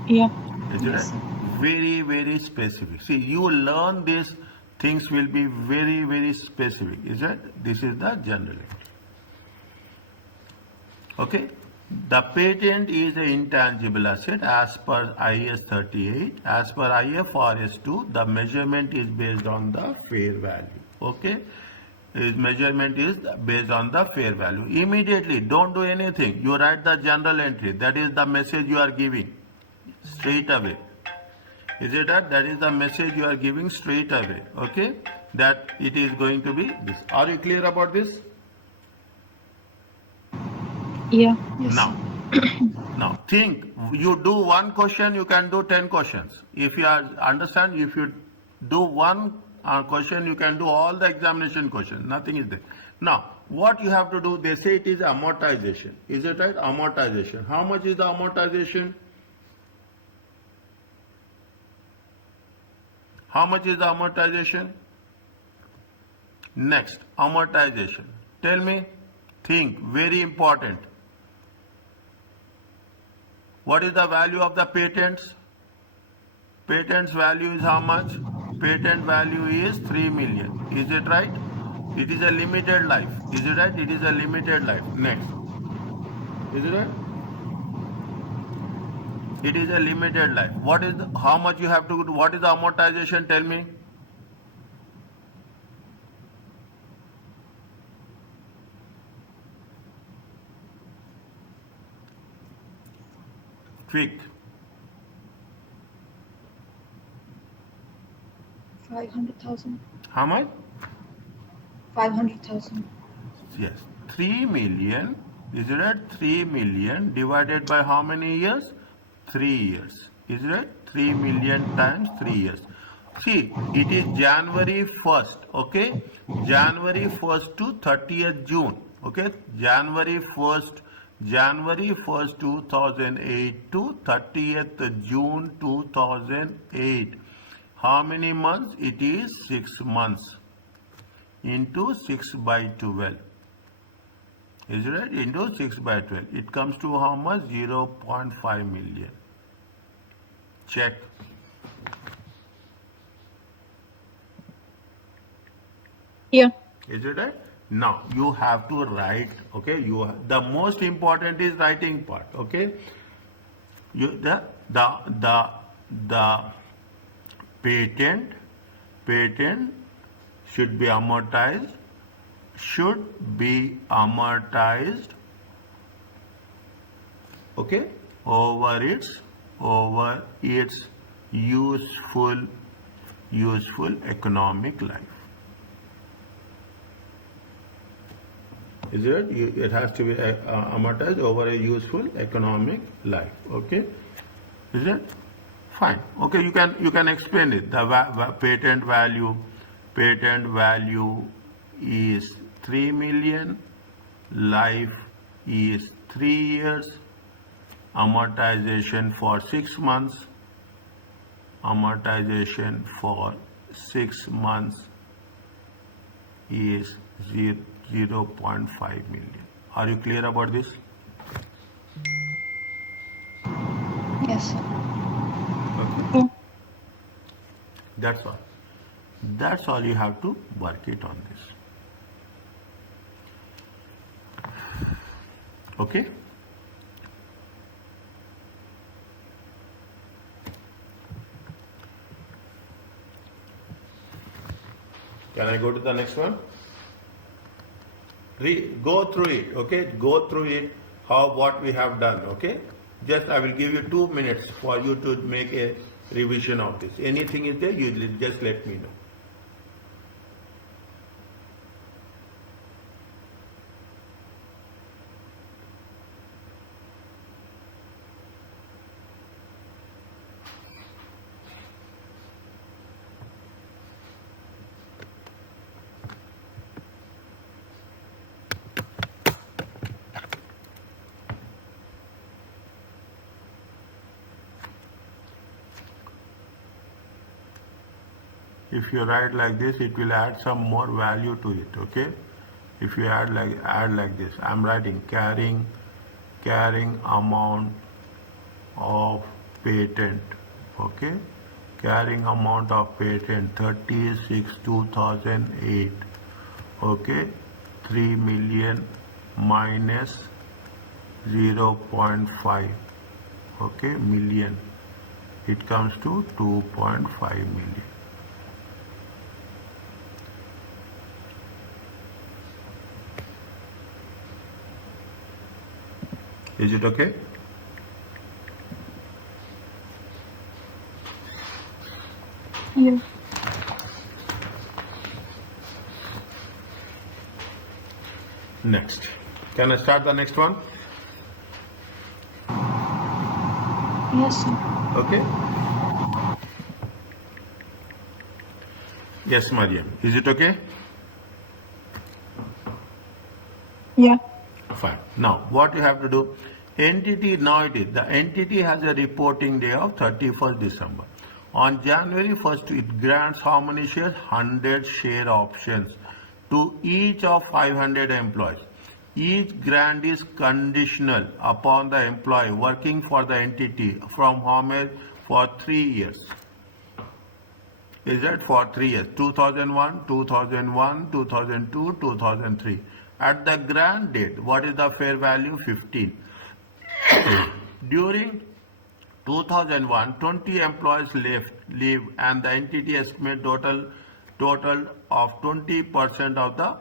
Yeah. Is it right? Very, very specific. See, you learn these things will be very, very specific. Is it? This is the general. Okay, the patent is an intangible asset as per IS 38. As per IFRS 2, the measurement is based on the fair value. Okay, his measurement is based on the fair value. Immediately, don't do anything. You write the journal entry. That is the message you are giving straight away. Is it that? That is the message you are giving straight away. Okay, that it is going to be this. Are you clear about this? Yeah. Yes. Now think, you do one question, you can do 10 questions. If you understand, if you do one question, you can do all the examination questions. Nothing is there. Now, what you have to do, they say it is amortization. Is it right? Amortization. How much is the amortization? How much is the amortization? Next, amortization. Tell me, think, very important. What is the value of the patents? Patents value is how much? Patent value is 3 million. Is it right? It is a limited life. Is it right? It is a limited life. Next. Is it right? It is a limited life. What is the, how much you have to do? What is the amortization? Tell me. Quick. 500,000. How much? 500,000. Yes. 3 million. Is it right? 3 million divided by how many years? 3 years. Is it right? 3 million times 3 years. See, it is January 1st. Okay. January 1st to 30th June. Okay. January 1st 2008 to 30th June 2008. How many months? It is 6 months into 6 by 12. Is it right? Into 6 by 12. It comes to how much? 0.5 million. Check. Yeah. Is it right? Now you have to write. Okay. The most important is writing part. Okay. The patent should be amortized. Okay, over its useful economic life. Is it? It has to be amortized over a useful economic life. Okay, is it? Fine. Okay, you can explain it. The patent value is 3 million. Life is 3 years. Amortization for 6 months. Amortization for 6 months is 0.5 million. Are you clear about this? Yes. Okay. That's all. That's all you have to work it on this. Okay. Can I go to the next one? Go through it. Okay. Go through it. What we have done. Okay. Just I will give you 2 minutes for you to make a revision of this. Anything is there, you just let me know. If you write like this, it will add some more value to it. Okay. If you add like this, I'm writing carrying amount of patent. Okay. Carrying amount of patent 36/2008. Okay. 3 million minus 0.5, okay, million. It comes to 2.5 million. Is it okay? Yeah. Next. Can I start the next one? Yes, sir. Okay. Yes, Mariam. Is it okay? Yeah. Fine. Now, what you have to do, entity, now it is, the entity has a reporting day of 31st December. On January 1st, it grants how many shares? 100 share options to each of 500 employees. Each grant is conditional upon the employee working for the entity from home for 3 years. Is that for 3 years? 2001, 2001, 2002, 2003. At the grant date, what is the fair value? 15. During 2001, 20 employees leave and the entity estimate total of 20% of the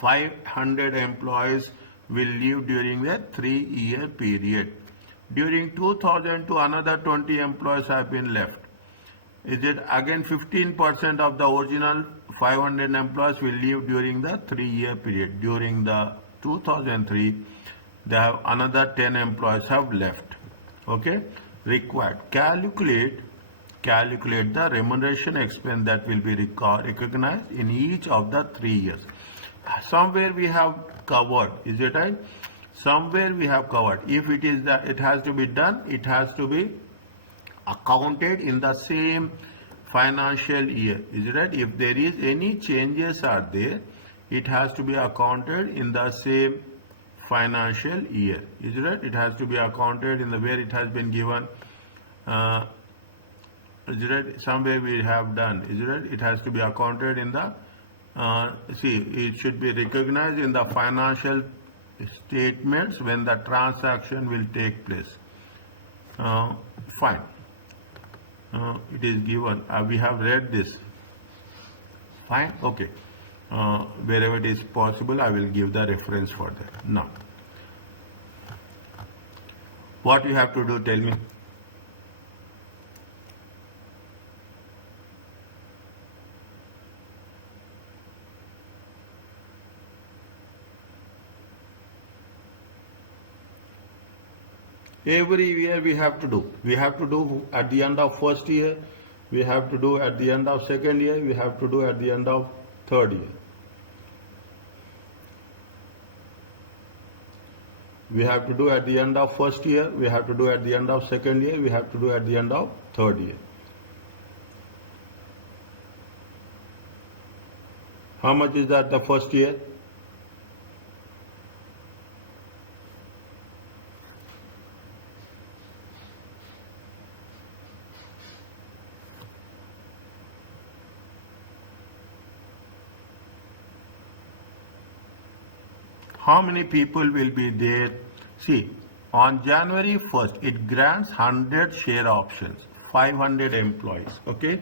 500 employees will leave during the 3-year period. During 2002, another 20 employees have been left. Is it again 15% of the original 500 employees will leave during the 3-year period. During the 2003, they have another 10 employees have left. Okay, required. Calculate the remuneration expense that will be recognized in each of the 3 years. Somewhere we have covered, is it right? Somewhere we have covered. If it is that it has to be done, it has to be accounted in the same financial year. Is it right? If there is any changes are there, it has to be accounted in the same financial year. Is it right? It has to be accounted in the where it has been given. Is it right? Somewhere we have done. Is it right? It has to be accounted in the see, it should be recognized in the financial statements when the transaction will take place. Fine. It is given. We have read this. Fine. Okay. Wherever it is possible, I will give the reference for that. Now, what you have to do, tell me. Every year we have to do. We have to do at the end of first year. We have to do at the end of second year. We have to do at the end of third year. We have to do at the end of first year. We have to do at the end of second year. We have to do at the end of third year. How much is that the first year? How many people will be there? See, on January 1st, it grants 100 share options, 500 employees, okay?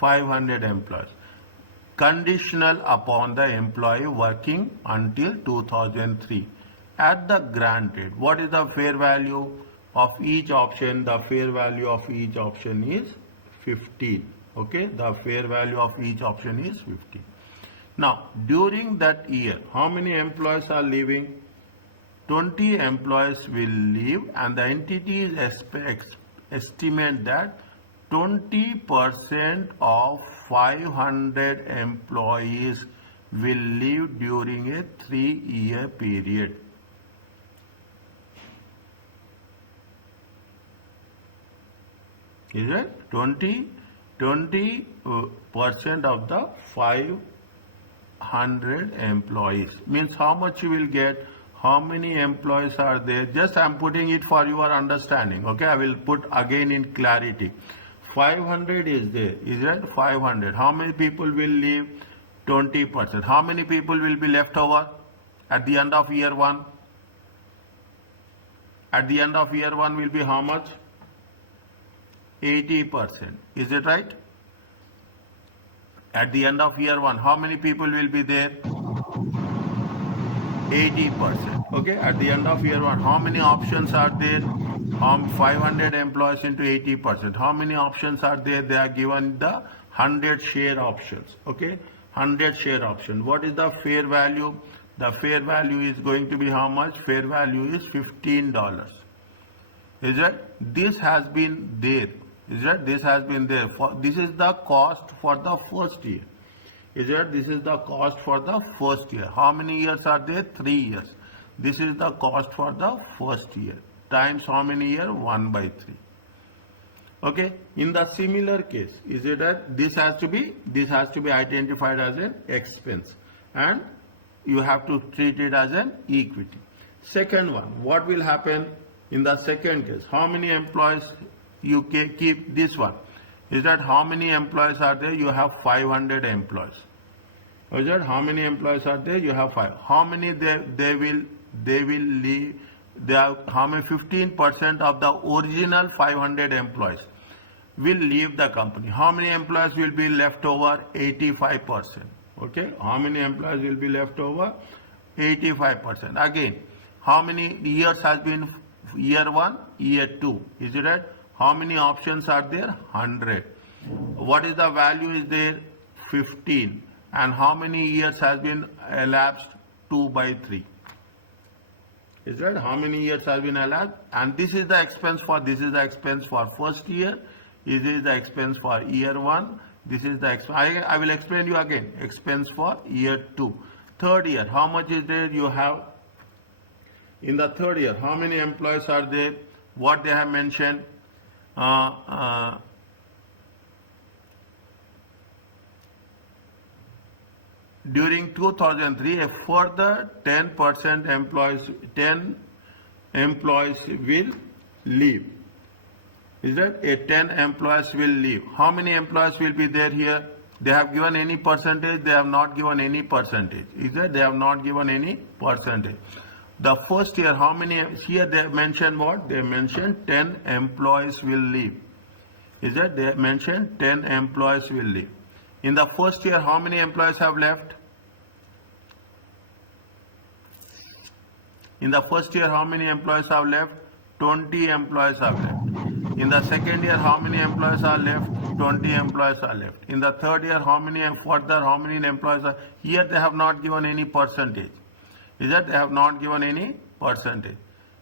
500 employees. Conditional upon the employee working until 2003. At the grant date, what is the fair value of each option? The fair value of each option is 15, okay? The fair value of each option is 15. Now, during that year, how many employees are leaving? 20 employees will leave and the entities estimate that 20% of 500 employees will leave during a 3-year period. Is it? 20% of the 500 employees means how much you will get, how many employees are there. Just I am putting it for your understanding. Okay, I will put again in clarity. 500 is there, is it? 500. How many people will leave? 20%. How many people will be left over at the end of year 1? At the end of year 1 will be how much? 80%. Is it right? At the end of year 1, how many people will be there? 80%. Okay, at the end of year 1, how many options are there? 500 employees into 80%. How many options are there? They are given the 100 share options. Okay, 100 share option. What is the fair value? The fair value is going to be how much? Fair value is $15. Is it? This has been there. Is it? This has been there. This is the cost for the first year. Is it? This is the cost for the first year. How many years are there? 3 years. This is the cost for the first year. Times how many year? 1 by 3. Okay. In the similar case, is it that this has to be identified as an expense, and you have to treat it as an equity. Second one, what will happen in the second case? How many employees you keep? This one is that how many employees are there? You have 500 employees. Is that how many employees are there? You have 5. How many they will leave? They are how many? 15% of the original 500 employees will leave the company. How many employees will be left over? 85%. Okay, how many employees will be left over? 85%. Again, how many years has been year 1, year 2? Is it right? How many options are there? 100. What is the value is there? 15. And how many years has been elapsed? 2 by 3. Is that how many years has been elapsed? And this is the expense for, this is the expense for first year. This is the expense for year 1. This is the expense. I will explain you again. Expense for year 2. Third year, how much is there? You have in the third year, how many employees are there? What they have mentioned? During 2003, a further 10% employees will leave. Is that a 10 employees will leave? How many employees will be there here? They have given any percentage? They have not given any percentage. Is that they have not given any percentage? The first year, how many? Here they mentioned what? They mentioned 10 employees will leave. Is that they mentioned 10 employees will leave. In the first year, how many employees have left? In the first year, how many employees have left? 20 employees have left. In the second year, how many employees are left? 20 employees are left. In the third year, how many employees are? Here they have not given any percentage. Is that they have not given any percentage?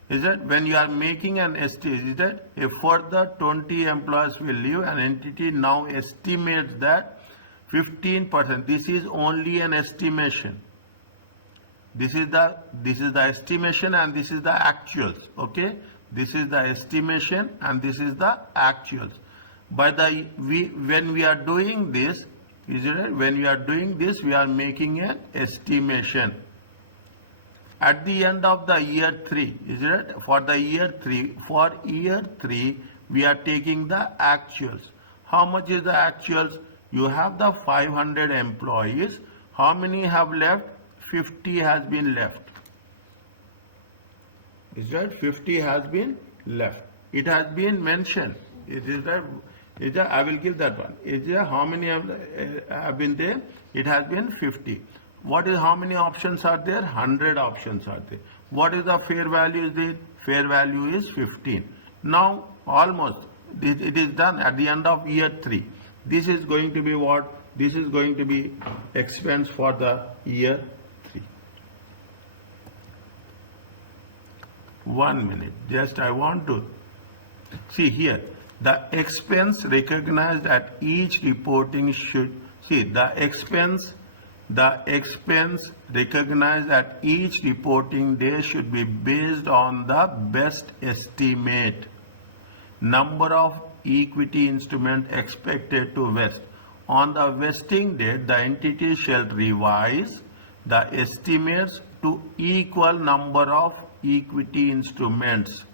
Is that when you are making an estimate, is that a further 20 employees will leave, an entity now estimates that 15%. This is only an estimation. This is the estimation and this is the actuals. Okay, this is the estimation and this is the actuals. When we are doing this, is it right? When we are doing this, we are making an estimation. At the end of the year 3, is it right? For year 3, we are taking the actuals. How much is the actuals? You have the 500 employees. How many have left? 50 has been left. Is that 50 has been left? It has been mentioned. It is that. I will give that one. Is there how many have been there? It has been 50. What is how many options are there? 100 options are there. What is the fair value is there? Fair value is 15. Now almost it is done at the end of year 3. This is going to be what? This is going to be expense for the year 3. 1 minute. Just I want to see here. The expense recognized at each reporting should see the expense recognized at each reporting day should be based on the best estimate number of equity instrument expected to vest. On the vesting date, the entity shall revise the estimates to equal number of equity instruments.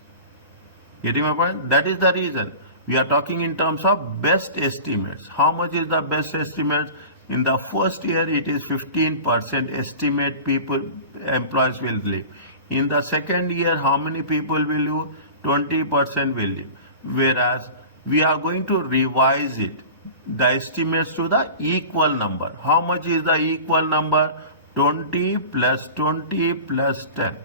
Getting my point? That is the reason we are talking in terms of best estimates. How much is the best estimate? In the first year, it is 15% estimate employees will leave. In the second year, how many people will leave? 20% will leave. Whereas we are going to revise it, the estimates to the equal number. How much is the equal number? 20 plus 20 plus 10.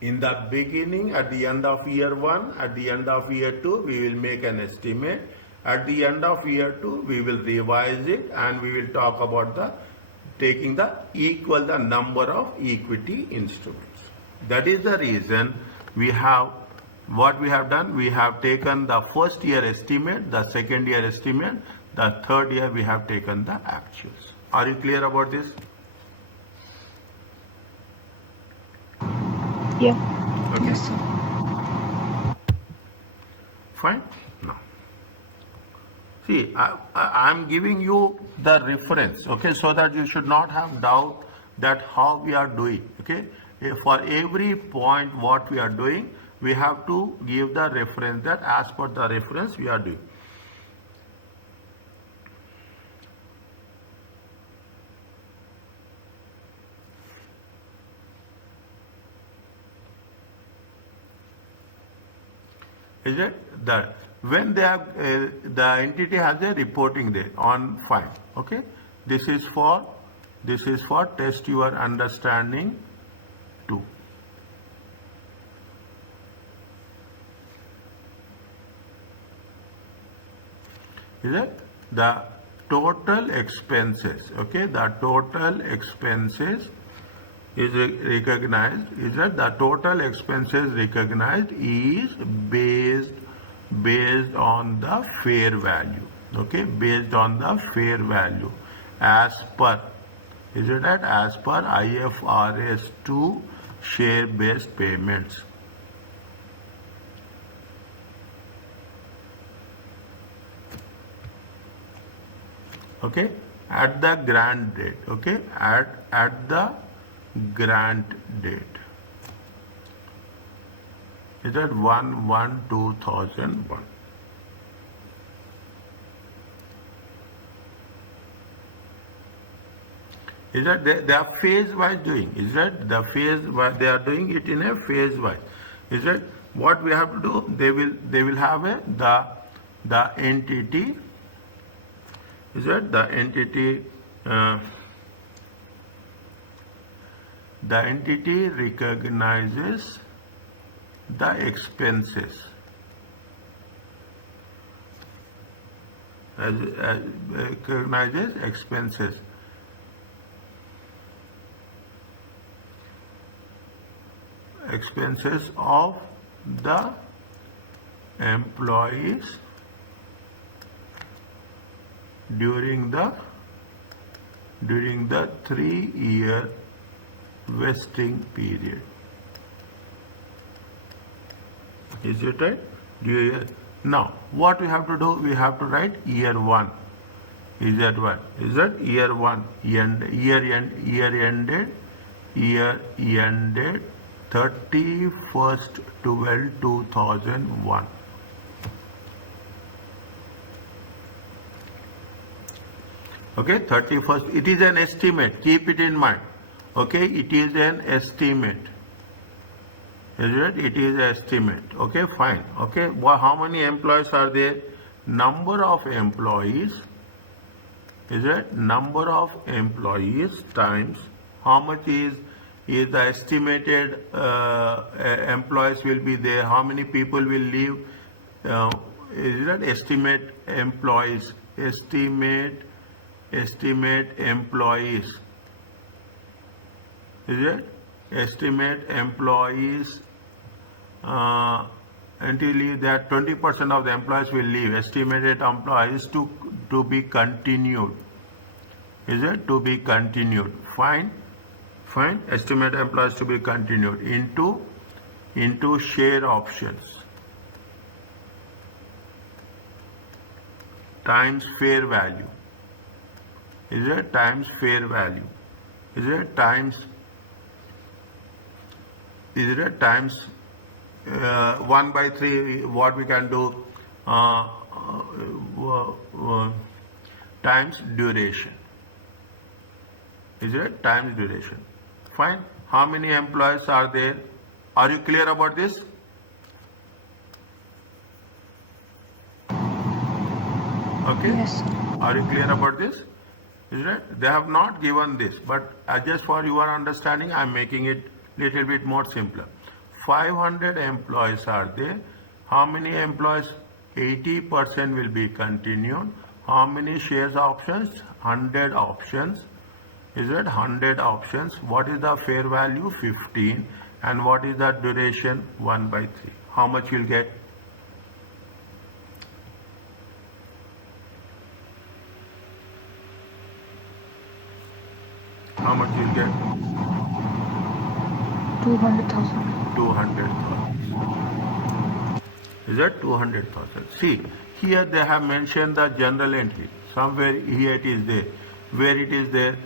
In the beginning, at the end of year 1, at the end of year 2, we will make an estimate. At the end of year 2, we will revise it and we will talk about the taking the number of equity instruments. That is the reason we have, what we have done, we have taken the first year estimate, the second year estimate, the third year we have taken the actuals. Are you clear about this? Yeah. Okay. Yes, sir. Fine. Now, see, I'm giving you the reference, okay, so that you should not have doubt that how we are doing, okay. For every point what we are doing, we have to give the reference, that as per the reference we are doing. Is it that when they have the entity has a reporting date on file, okay, this is for test your understanding 2. Is it the total expenses, okay, the total expenses is recognized, is that the total expenses recognized is based on the fair value, okay, based on the fair value as per, is it that, as per IFRS 2 share based payments. Okay, at the grant date, okay, at the grant date, is that 1/1/2001. Is that they are phase wise doing, is that the phase they are doing it in a phase wise. Is that what we have to do? They will have the entity, is that the entity recognizes the expenses recognizes expenses of the employees during the 3-year vesting period. Is it right? Now, what we have to do? We have to write year 1. Is that what? Is that year 1? Year ended 31/12/2001. Okay, 31st. It is an estimate. Keep it in mind. Okay, it is an estimate. Is it? It is an estimate. Okay, fine. Okay, well, how many employees are there? Number of employees. Is it? Number of employees times how much is the estimated employees will be there. How many people will leave? Is that estimate employees? Estimate employees. Is it? Estimate employees until that 20% of the employees will leave. Estimated employees to be continued. Is it? To be continued. Fine. Estimate employees to be continued into share options times fair value. Is it? Times fair value. Is it? Times 1/3. What we can do? times duration. Is it? Times duration. Fine. How many employees are there? Are you clear about this? Okay. Yes. Are you clear about this? Is it? They have not given this, but just for your understanding, I am making it little bit more simpler. 500 employees are there. How many employees? 80% will be continued. How many shares options? 100 options. Is it 100 options? What is the fair value? 15. And what is the duration? 1/3. How much you'll get? How much you'll get? 200,000. 200,000. Is that 200,000? See, here they have mentioned the general entry. Somewhere here it is there. Where it is there?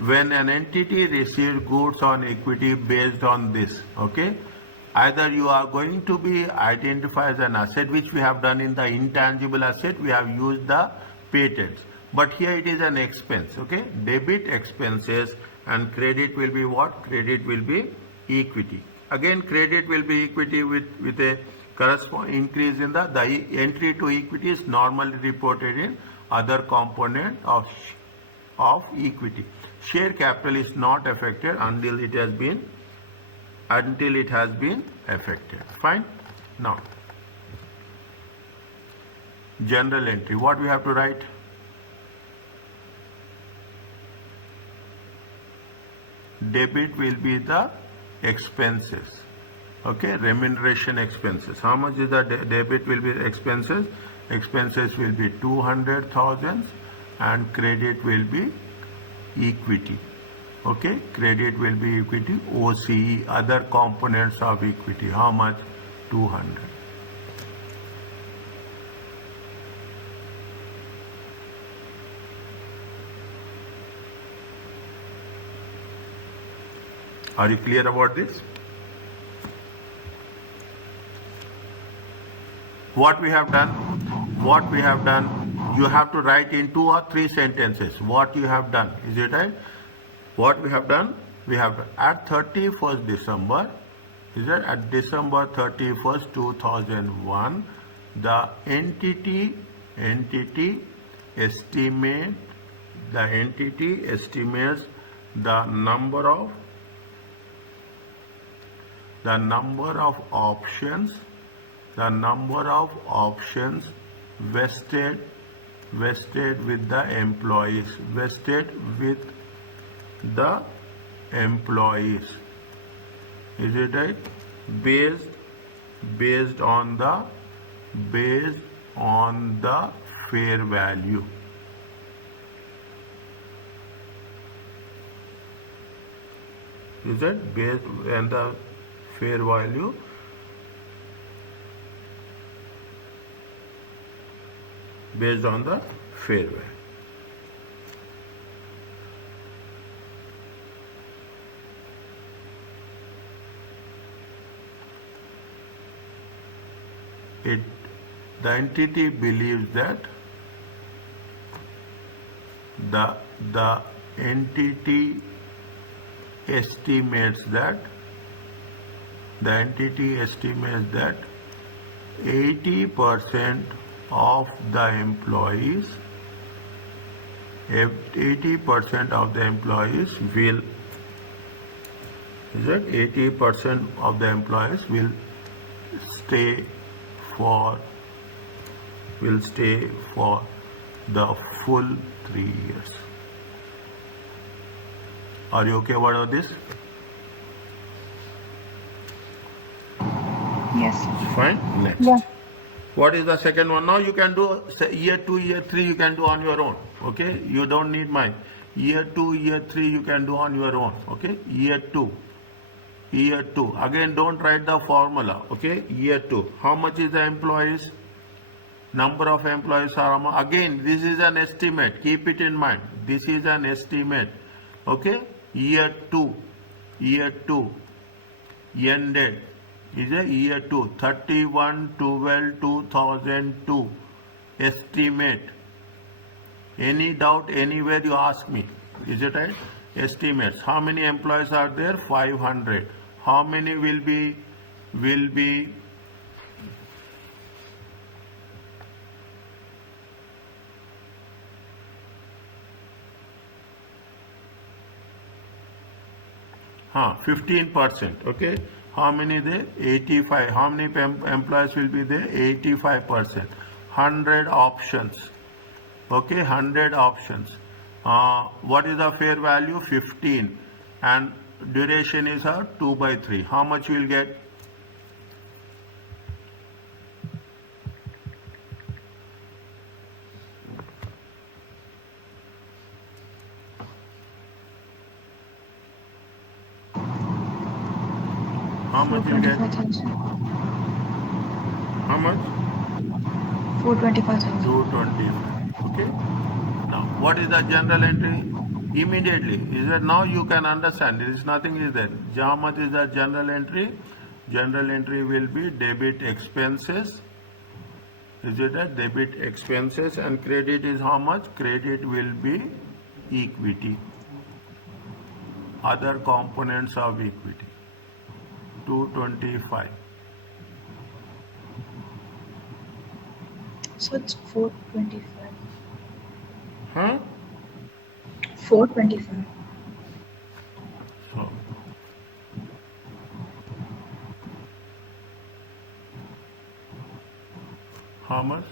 When an entity received goods on equity based on this, okay? Either you are going to be identified as an asset, which we have done in the intangible asset, we have used the patents. But here it is an expense, okay? Debit expenses and credit will be what? Credit will be equity. Again, credit will be equity with a corresponding increase in the entry to equity is normally reported in other component of equity. Share capital is not affected until it has been affected. Fine. Now, general entry. What we have to write? Debit will be the expenses. Okay, remuneration expenses. How much is the debit will be expenses? Expenses will be 200,000 and credit will be equity. Okay, credit will be equity, OCE, other components of equity. How much? 200. Are you clear about this? What we have done, you have to write in 2 or 3 sentences what you have done. Is it right? What we have done, we have at 31st December, is that at December 31st, 2001, the entity estimates the number of options vested with the employees, is it right? Based on the fair value. Is it based on the fair value? Based on the fair value. The entity believes that the entity estimates that 80% of the employees will, is it 80% of the employees will stay for the full 3 years. Are you okay about this? Yes. Fine. Next. Yeah. What is the second one? Now you can do year 2, year 3 you can do on your own. Okay, you don't need mine. Year 2, year 3 you can do on your own. Okay, year 2. Again, don't write the formula. Okay, year 2. How much is the employees? Number of employees are, again, this is an estimate. Keep it in mind. This is an estimate. Okay, year 2 ended. Is a year 2, 31/12/2002 estimate. Any doubt anywhere you ask me. Is it right? Estimates. How many employees are there? 500. How many will be Huh, 15%. Okay. How many there? 85. How many employees will be there? 85%. 100 options. Okay, 100 options. What is the fair value? 15. And duration is 2 by 3. How much you will get? How much you will get? 425,000. How much? 425,000. 225. Okay. Now, what is the general entry? Immediately. Is that now you can understand? There is nothing is there. How much is the general entry? General entry will be debit expenses. Is it that debit expenses, and credit is how much? Credit will be equity. Other components of equity. 225. So it's 425. Huh? 425. So, how much?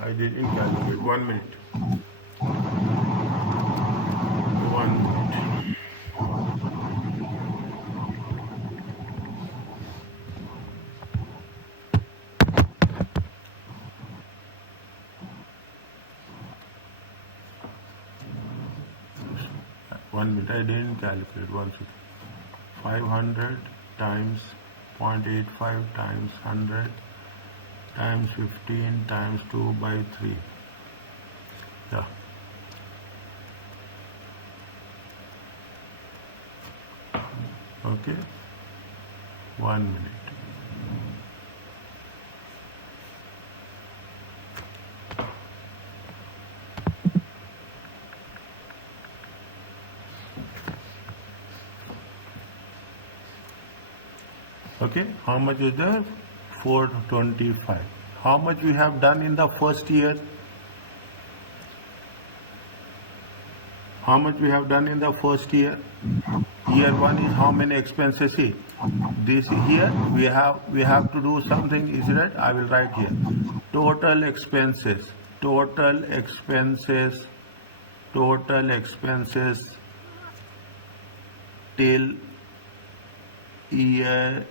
I didn't calculate. 1 minute. 1 minute. I didn't calculate. 1 second. 500 times 0.85 times 100 times 15 times 2 by 3. Yeah. Okay. 1 minute. Okay, how much is there? 425. How much we have done in the first year? How much we have done in the first year? Year 1 is how many expenses? See, this here we have to do something. Is it right? I will write here. Total expenses. Total expenses till year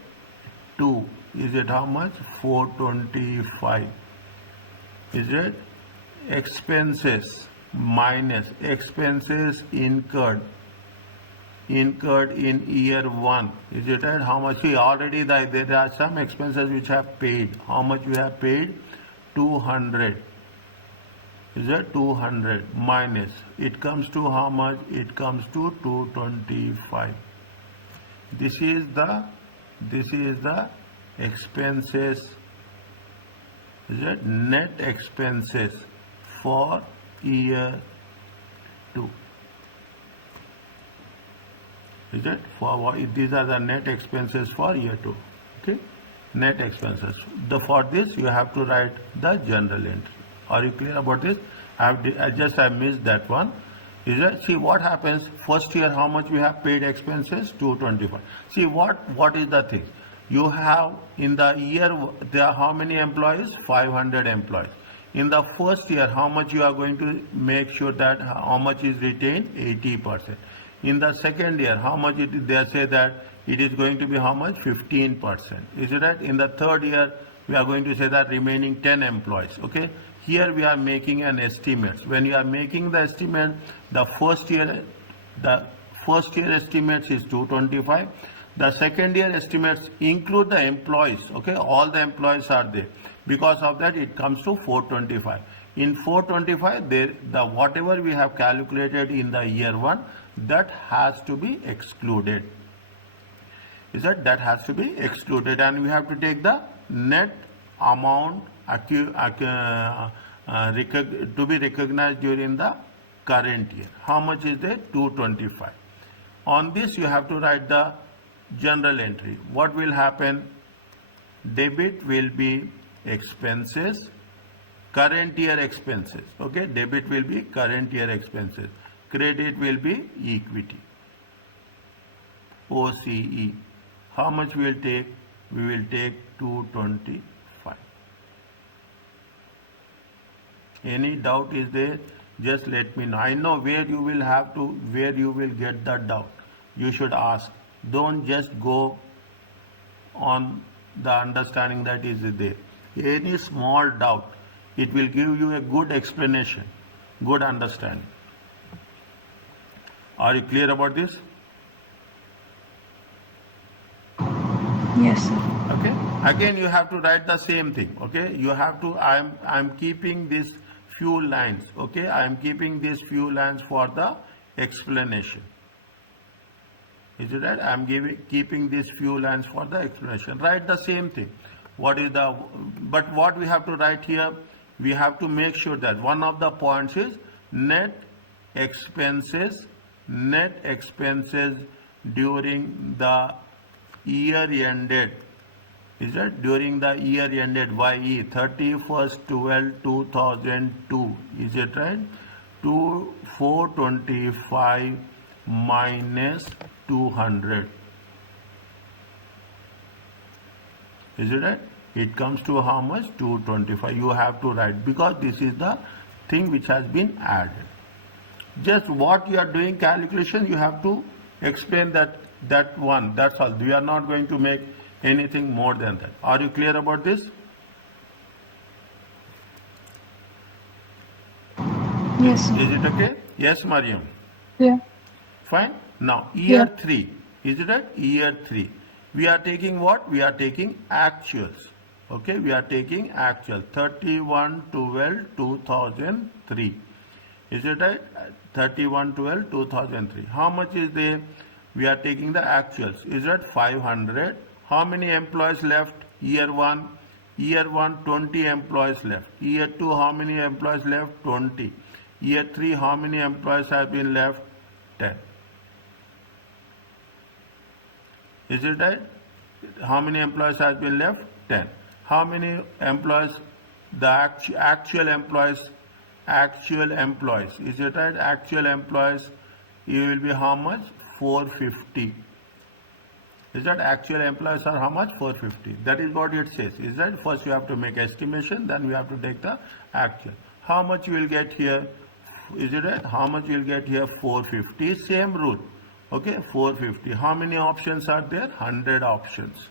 2 is it how much? 425. Is it? Expenses minus expenses incurred in year 1. Is it right? How much? See, already there are some expenses which have paid. How much we have paid? 200. Is that 200 minus? It comes to how much? It comes to 225. This is the expenses. Is it net expenses for year 2? Is it for what? These are the net expenses for year 2. Okay, net expenses. For this you have to write the journal entry. Are you clear about this? I missed that one. Is it? See what happens. First year, how much we have paid expenses? 225. See what is the thing? You have in the year there are how many employees? 500 employees. In the first year, how much you are going to make sure that how much is retained? 80%. In the second year, how much they say that it is going to be how much? 15%. Is it right? In the third year, we are going to say that remaining 10 employees. Okay. Here we are making an estimate. When you are making the estimate, the first year estimates is 225. The second year estimates include the employees. Okay, all the employees are there. Because of that, it comes to 425. In 425, the whatever we have calculated in the year 1, that has to be excluded. Is that has to be excluded, and we have to take the net amount to be recognized during the current year. How much is there? 225. On this you have to write the general entry. What will happen? Debit will be expenses, current year expenses. Okay, debit will be current year expenses. Credit will be equity. OCE. How much we will take? We will take 225. Any doubt is there? Just let me know. I know where you will get the doubt. You should ask. Don't just go on the understanding that is there. Any small doubt, it will give you a good explanation, good understanding. Are you clear about this? Yes, sir. Okay. Again, you have to write the same thing. Okay. You have to. I'm keeping these few lines. Okay. I am keeping these few lines for the explanation. Is it right? I am keeping these few lines for the explanation. Write the same thing. But what we have to write here, we have to make sure that one of the points is net expenses during the year ended. Is that during the year ended YE 31st 12 2002? Is it right? 425 minus 200. Is it right? It comes to how much? 225. You have to write because this is the thing which has been added. Just what you are doing calculation, you have to explain that one. That's all. We are not going to make anything more than that. Are you clear about this? Yes, sir. Is it okay? Yes, Mariam. Yeah. Fine. Now, year Yeah. 3. Is it right? Year 3. We are taking what? We are taking actuals. Okay, we are taking actual 31/12/2003. Is it right? 31/12/2003. How much is there? We are taking the actuals. Is it 500? How many employees left? Year 1. Year 1, 20 employees left. Year 2, how many employees left? 20. Year 3, how many employees have been left? 10. Is it right? How many employees has been left? 10. How many employees? The actual employees. Is it right? Actual employees, you will be how much? 450. Is that actual employees are how much? 450. That is what it says. Is that first you have to make estimation, then we have to take the actual. How much you will get here? Is it right? How much you will get here? 450. Same rule. Okay, 450. How many options are there? 100 options.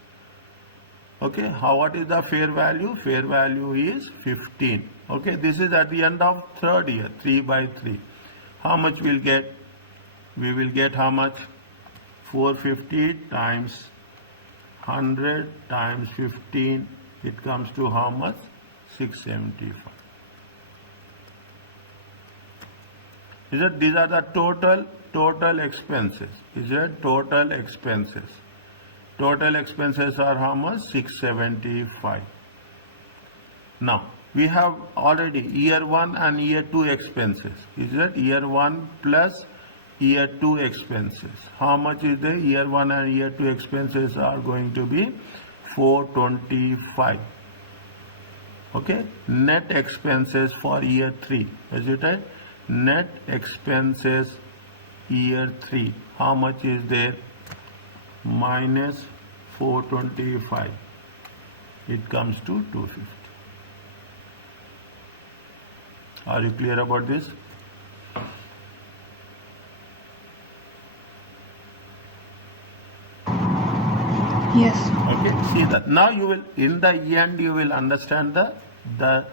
Okay, what is the fair value? Fair value is 15. Okay, this is at the end of third year, 3/3. How much we'll get? We will get how much? 450 times 100 times 15. It comes to how much? 675. Is it? These are the total expenses. Is it total expenses? Total expenses are how much? 675. Now we have already year 1 and year 2 expenses. Is it year 1 plus year 2 expenses? How much is the year 1 and year 2 expenses are going to be? 425. Okay, net expenses for year 3. Is it right? Net expenses year 3. How much is there? Minus 425. It comes to 250. Are you clear about this? Yes. Okay, see that. Now you will, in the end, you will understand the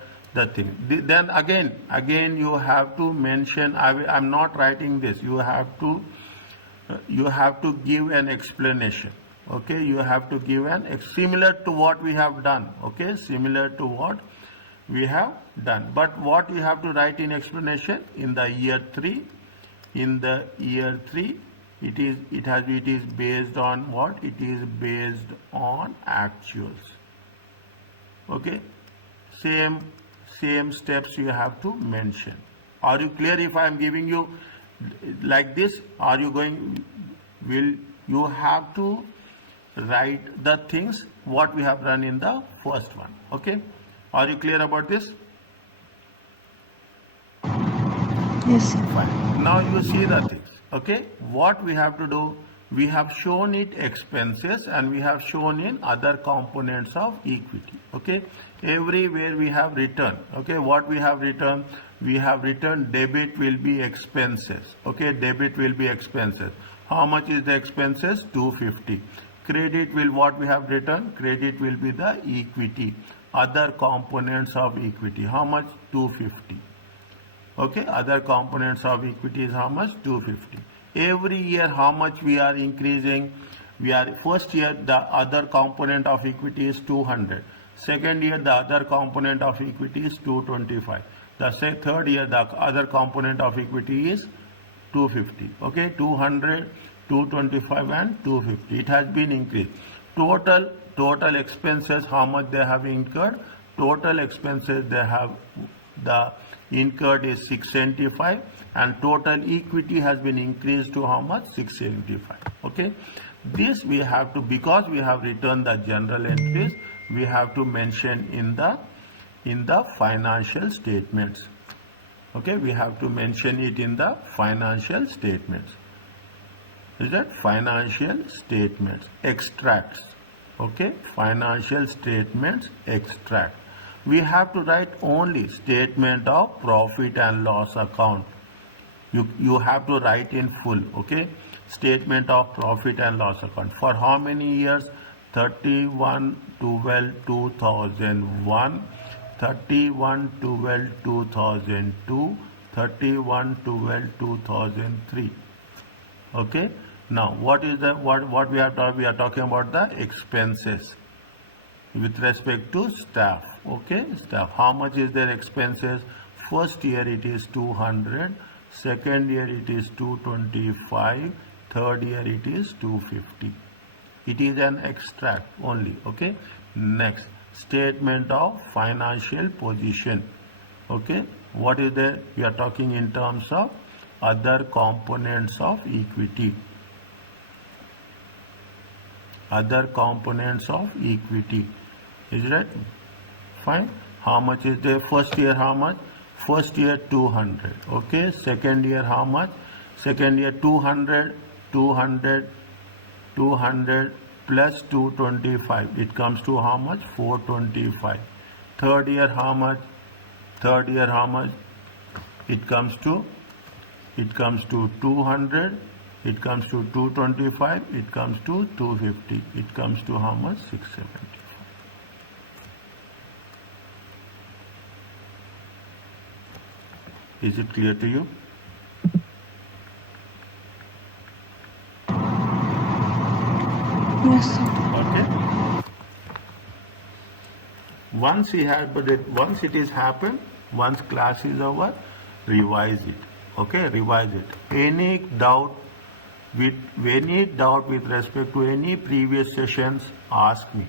thing. Then again you have to mention, I'm not writing this. You have to give an explanation. Okay, you have to give similar to what we have done. Okay, similar to what we have done. But what you have to write in explanation in the year 3. In the year 3, it is based on what? It is based on actuals. Okay, same same steps you have to mention. Are you clear if I am giving you like this? Are you going, will you have to write the things what we have done in the first one? Okay, are you clear about this? Yes, sir. Fine. Now you see the things. Okay, what we have to do, we have shown it expenses and we have shown in other components of equity. Okay, everywhere we have written. Okay, what we have written? We have written debit will be expenses. Okay, debit will be expenses. How much is the expenses? 250. Credit will, what we have written? Credit will be the equity, other components of equity. How much? 250. Okay, other components of equity is how much? 250. Every year how much we are increasing? We are, first year the other component of equity is 200. Second year the other component of equity is 225. The third year the other component of equity is 250. Okay, 200, 225 and 250. It has been increased. Total expenses, how much they have incurred? Total expenses they have, the incurred is 675 and total equity has been increased to how much? 675. Okay, this we have to, because we have written the general entries, we have to mention in the financial statements. Okay, we have to mention it in the financial statements. Is that financial statements, extracts? Okay, financial statements, extract. We have to write only statement of profit and loss account. You have to write in full. Okay, statement of profit and loss account. For how many years? 31/12/2001, 31/12/2002, 31/12/2003. Okay, now what is the, what we are talking? We are talking about the expenses with respect to staff. Okay, staff, how much is their expenses? First year it is 200, second year it is 225, third year it is 250. It is an extract only. Okay, next, statement of financial position. Okay, what is there? We are talking in terms of other components of equity. Other components of equity. Is that fine? How much is there? First year how much? First year 200. Okay, second year how much? Second year 200, 200, 200 plus 225. It comes to how much? 425. Third year how much? Third year how much? It comes to 200. It comes to 225. It comes to 250. It comes to how much? 670. Is it clear to you? Yes, sir. Okay. Once it is happened, once class is over, revise it. Okay, revise it. Any doubt with respect to any previous sessions, ask me.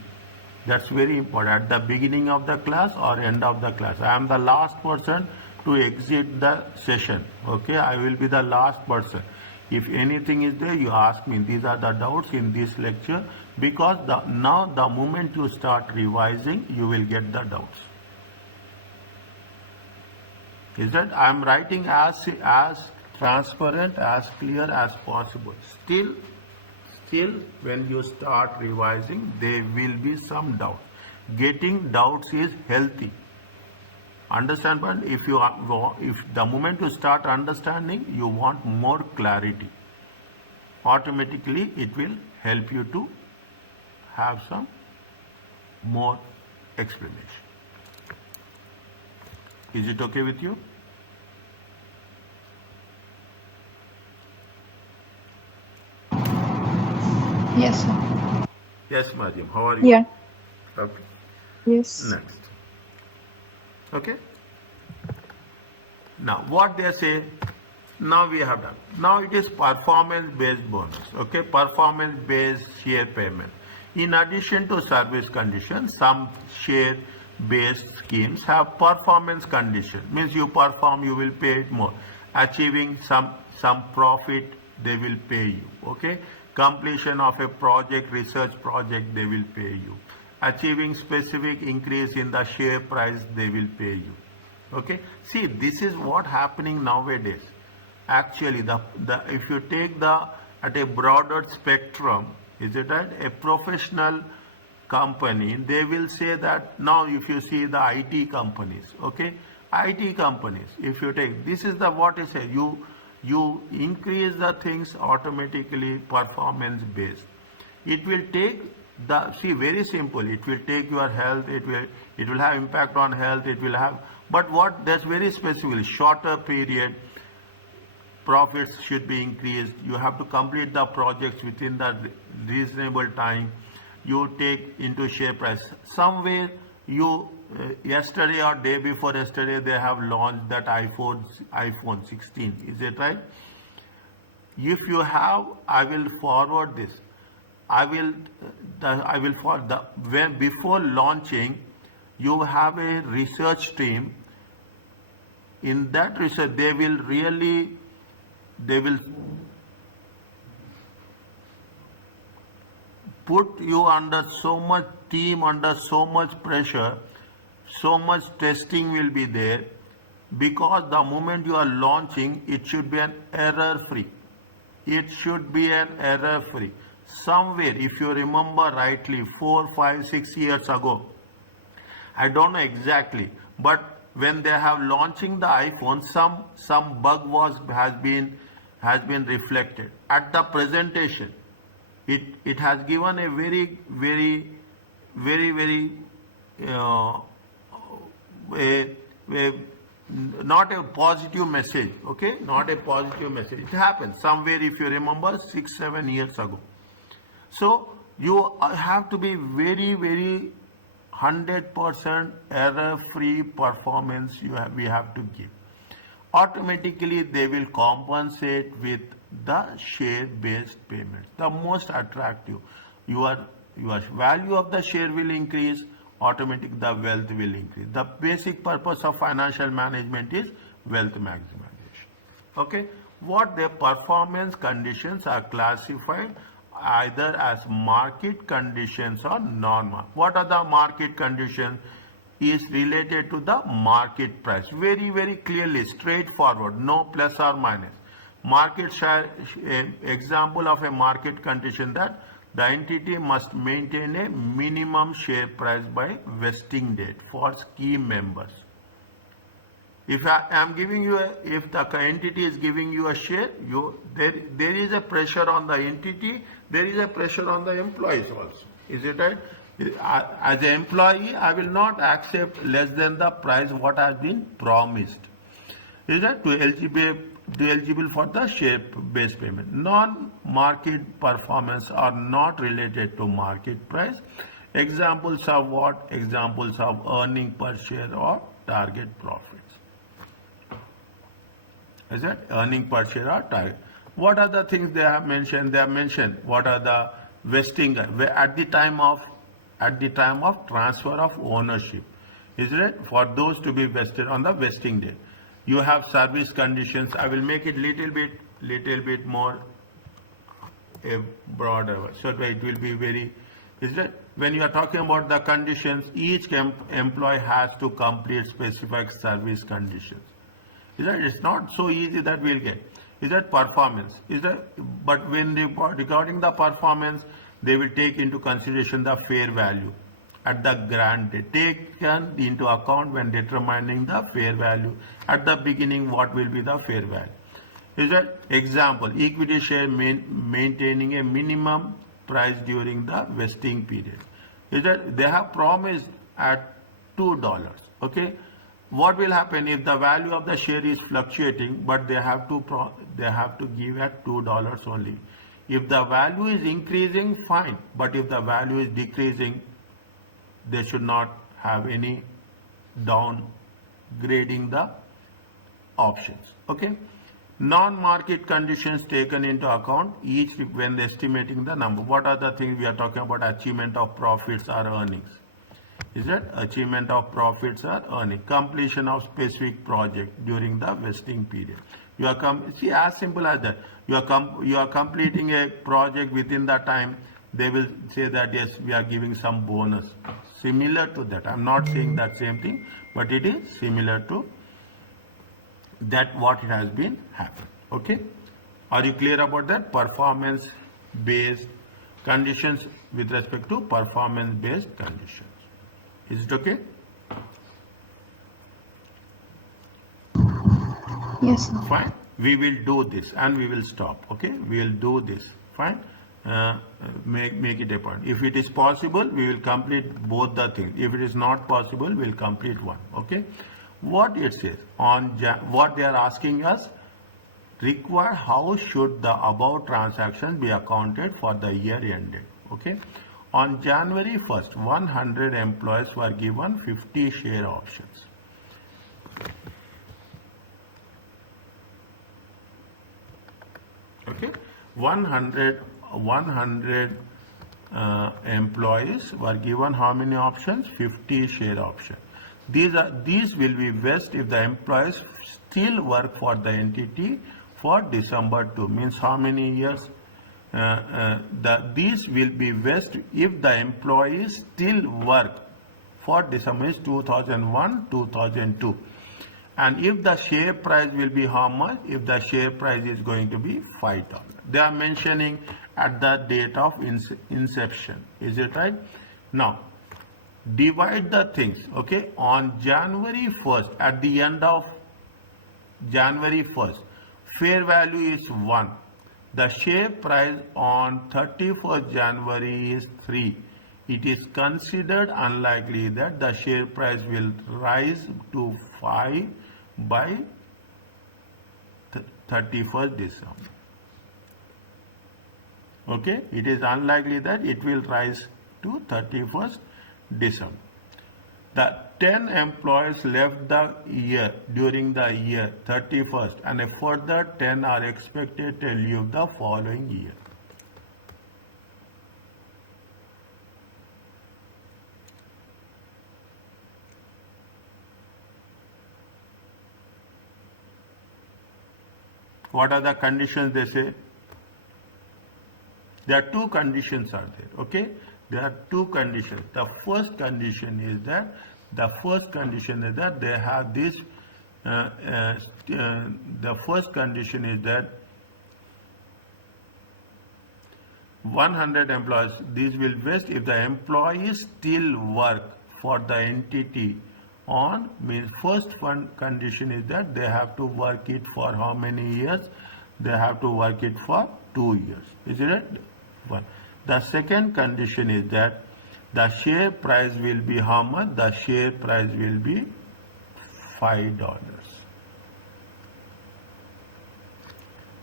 That's very important. At the beginning of the class or end of the class, I am the last person to exit the session. Okay, I will be the last person. If anything is there, you ask me. These are the doubts in this lecture, because now the moment you start revising, you will get the doubts. Is that I am writing as transparent, as clear as possible. Still when you start revising, there will be some doubt. Getting doubts is healthy. Understand, but if the moment you start understanding, you want more clarity, automatically it will help you to have some more explanation. Is it okay with you? Yes, sir. Yes, Mariam, how are you? Yeah. Okay. Yes. Next. Okay. Now what they say, now we have done. Now it is performance based bonus. Okay, performance based share payment. In addition to service conditions, some share based schemes have performance condition, means you perform, you will pay it more. Achieving some profit, they will pay you. Okay, completion of a project, research project, they will pay you. Achieving specific increase in the share price, they will pay you. Okay, see, this is what happening nowadays. Actually, the if you take the at a broader spectrum, is it right? A professional company, they will say that now if you see the IT companies, okay, IT companies, if you take, this is the what is say, you increase the things automatically performance based. It will take the, see, very simple, it will take your health, it will have impact on health, it will have, but what, that's very specifically shorter period, profits should be increased, you have to complete the projects within the reasonable time, you take into share price. Somewhere you yesterday or day before yesterday they have launched that iPhone 16, is it right? If you have, I will forward this. I will forward the, when before launching, you have a research team. In that research, they will put you under so much team, under so much pressure, so much testing will be there, because the moment you are launching, it should be an error free. It should be an error free. Somewhere, if you remember rightly, 4, 5, 6 years ago, I don't know exactly, but when they have launching the iPhone, some bug has been reflected at the presentation. It has given a very not a positive message. Okay, not a positive message. It happens somewhere, if you remember, 6, 7 years ago. So you have to be very 100% error-free performance we have to give. Automatically they will compensate with the share-based payment. The most attractive, your value of the share will increase, automatically the wealth will increase. The basic purpose of financial management is wealth maximization. Okay, what the performance conditions are classified either as market conditions or non-market. What are the market conditions? Is related to the market price. Very clearly, straightforward, no plus or minus. Market share, example of a market condition, that the entity must maintain a minimum share price by vesting date for scheme members. If I am giving you if the entity is giving you a share, there is a pressure on the entity, there is a pressure on the employees also. Is it right? As an employee, I will not accept less than the price what has been promised. Is that to eligible for the share-based payment? Non-market performance are not related to market price. Examples of what? Examples of earning per share or target profits. Is that earning per share or target? What are the things they have mentioned? They have mentioned what are the vesting at the time of transfer of ownership. Is it for those to be vested on the vesting date? You have service conditions. I will make it little bit more broader, so that it will be very. Is that when you are talking about the conditions, each employee has to complete specific service conditions. Is that it's not so easy that we'll get. Is that performance? Is that, but when regarding the performance, they will take into consideration the fair value at the grant date, taken into account when determining the fair value. At the beginning, what will be the fair value? Is that example, equity share maintaining a minimum price during the vesting period. Is that they have promised at $2. Okay, what will happen if the value of the share is fluctuating, but they have to give at $2 only. If the value is increasing, fine, but if the value is decreasing, they should not have any downgrading the options. Okay, non-market conditions taken into account each when estimating the number. What are the things we are talking about? Achievement of profits or earnings. Is that achievement of profits or earning, completion of specific project during the vesting period. You are see, as simple as that. You are completing a project within the time. They will say that yes, we are giving some bonus. Similar to that. I'm not saying that same thing, but it is similar to that what has been happened. Okay, are you clear about that? Performance based conditions with respect to performance based conditions. Is it okay? Yes, sir. Fine. We will do this and we will stop. Okay, we will do this. Fine. Make it a point. If it is possible, we will complete both the things. If it is not possible, we will complete one. Okay. What it says on what they are asking us, require how should the above transactions be accounted for the year ended. Okay. On January 1st, 100 employees were given 50 share options. Okay, 100 employees were given how many options? 50 share options. These will be vested if the employees still work for the entity for December 2. Means how many years? These will be vested if the employees still work for December 2001, 2002. And if the share price will be how much? If the share price is going to be $5. They are mentioning at the date of inception. Is it right? Now, divide the things. Okay, on January 1st, at the end of January 1st, fair value is 1. The share price on 31st January is 3. It is considered unlikely that the share price will rise to 5 by 31st December. Okay, it is unlikely that it will rise to 31st December. The 10 employees left the year during the year 31st, and a further 10 are expected to leave the following year. What are the conditions they say? There are two conditions are there. Okay, there are two conditions. The first condition is that they have this. The first condition is that 100 employees. These will vest if the employees still work for the entity on, means first one condition is that they have to work it for how many years? They have to work it for 2 years. Is it one? The second condition is that the share price will be how much? The share price will be $5.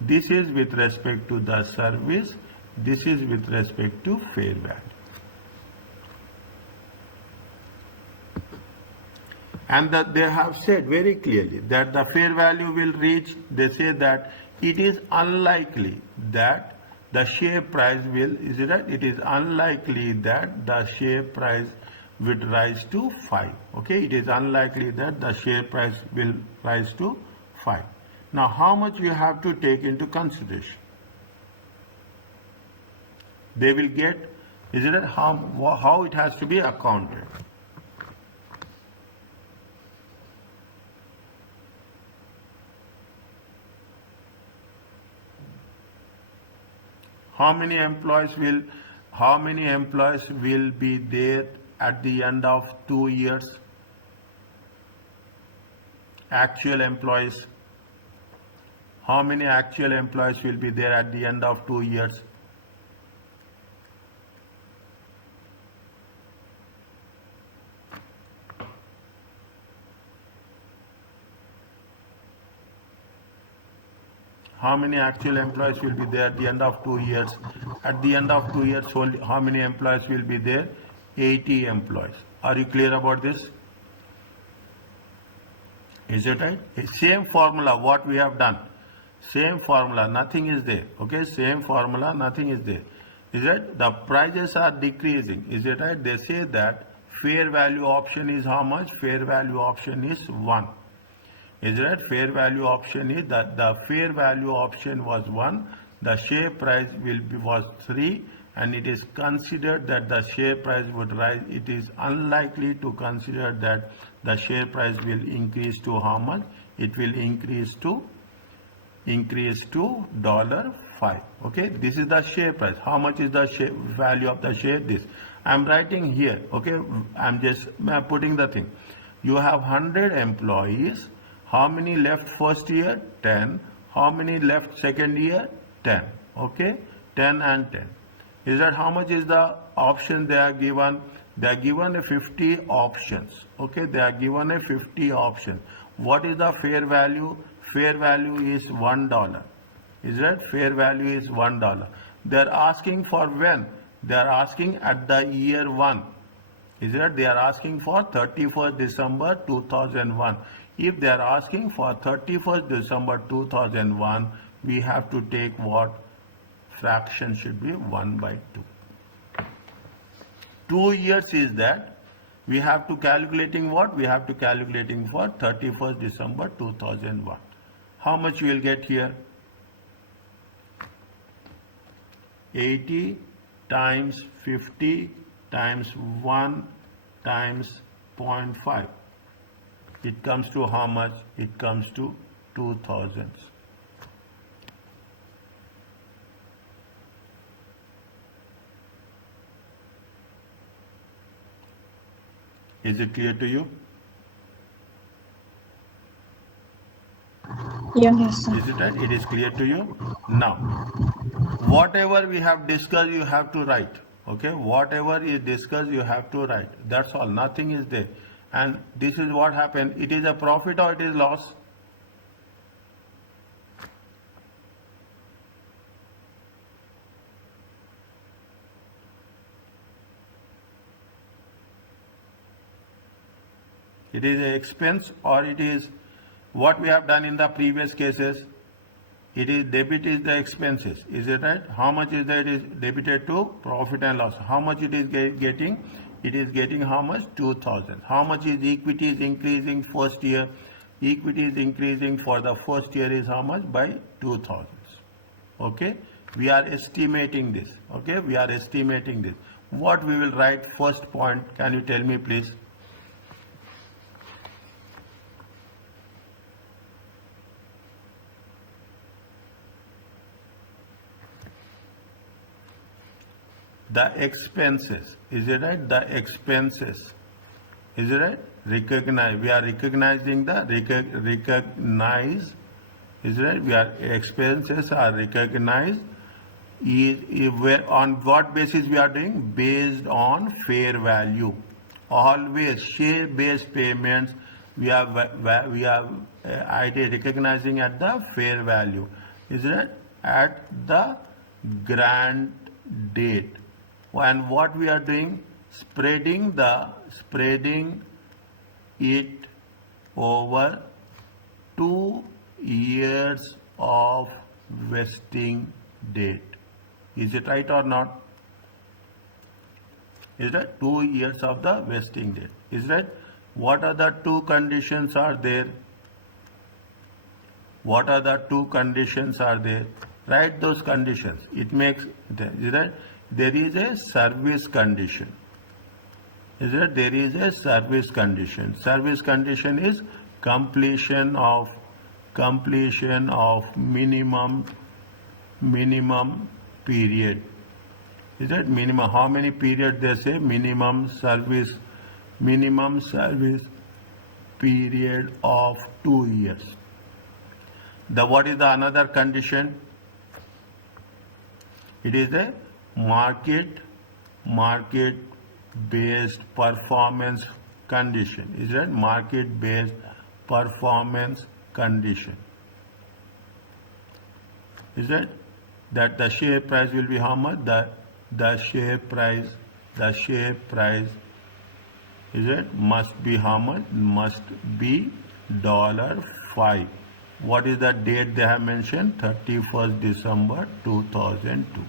This is with respect to the service. This is with respect to fair value. And that they have said very clearly that the fair value will reach, they say that it is unlikely that the share price will, is it right? It is unlikely that the share price will rise to 5. Okay, it is unlikely that the share price will rise to 5. Now, how much you have to take into consideration? They will get, is it right? How it has to be accounted? How many employees will be there at the end of 2 years? Actual employees. How many actual employees will be there at the end of 2 years? How many actual employees will be there at the end of 2 years? At the end of 2 years, only how many employees will be there? 80 employees. Are you clear about this? Is it right? Same formula, what we have done. Same formula, nothing is there. Okay, same formula, nothing is there. Is it? The prices are decreasing. Is it right? They say that fair value option is how much? Fair value option is 1. Is that fair value option is that the fair value option was 1, the share price was 3, and it is considered that the share price would rise. It is unlikely to consider that the share price will increase to how much? It will increase to $5. Okay, this is the share price. How much is the value of the share? This I'm writing here. Okay, I'm just putting the thing. You have 100 employees. How many left first year? 10. How many left second year? 10. Okay, 10 and 10. Is that how much is the option they are given? They are given a 50 options. Okay, they are given a 50 options. What is the fair value? Fair value is $1. Is that fair value is $1? They are asking for when? They are asking at the year 1. Is that they are asking for 31st December 2001. If they are asking for 31st December 2001, we have to take what? Fraction should be 1 by 2. 2 years is that we have to calculating what? We have to calculating for 31st December 2001. How much we will get here? 80 times 50 times 1 times 0.5. It comes to how much? It comes to 2000. Is it clear to you? Yes. Is it right? It is clear to you? Now, whatever we have discussed, you have to write. Okay, whatever is discussed, you have to write. That's all. Nothing is there. And this is what happened. It is a profit or it is loss? It is an expense or it is what we have done in the previous cases. It is debit is the expenses. Is it right? How much is that is debited to profit and loss? How much it is getting? It is getting how much? 2000. How much is equity is increasing first year? Equity is increasing for the first year is how much? By 2000. Okay. We are estimating this. Okay. We are estimating this. What we will write first point? Can you tell me please? The expenses, is it right? The expenses, is it right? Recognize, we are recognizing the recognize, is it right? We are expenses are recognized. Where on what basis we are doing? Based on fair value. Always share based payments. We are recognizing at the fair value. Is it right? At the grant date. And what we are doing? Spreading it over 2 years of vesting date. Is it right or not? Is that 2 years of the vesting date? Is that what are the two conditions are there? What are the two conditions are there? Write those conditions. It makes, is that there is a service condition. Is that there is a service condition? Service condition is completion of minimum period. Is that minimum? How many period they say? Minimum service period of 2 years. What is the another condition? It is a market based performance condition. Is that market based performance condition? Is that the share price will be how much? The share price is it must be how much? Must be $5. What is the date they have mentioned? 31st December 2002.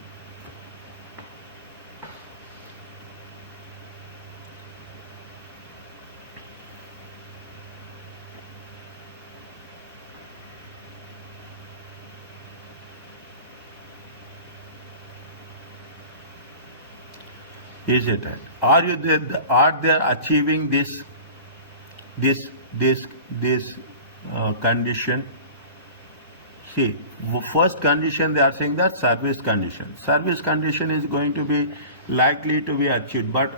Is it right? Are you there? Are they achieving this condition? See, first condition they are saying that service condition. Service condition is going to be likely to be achieved, but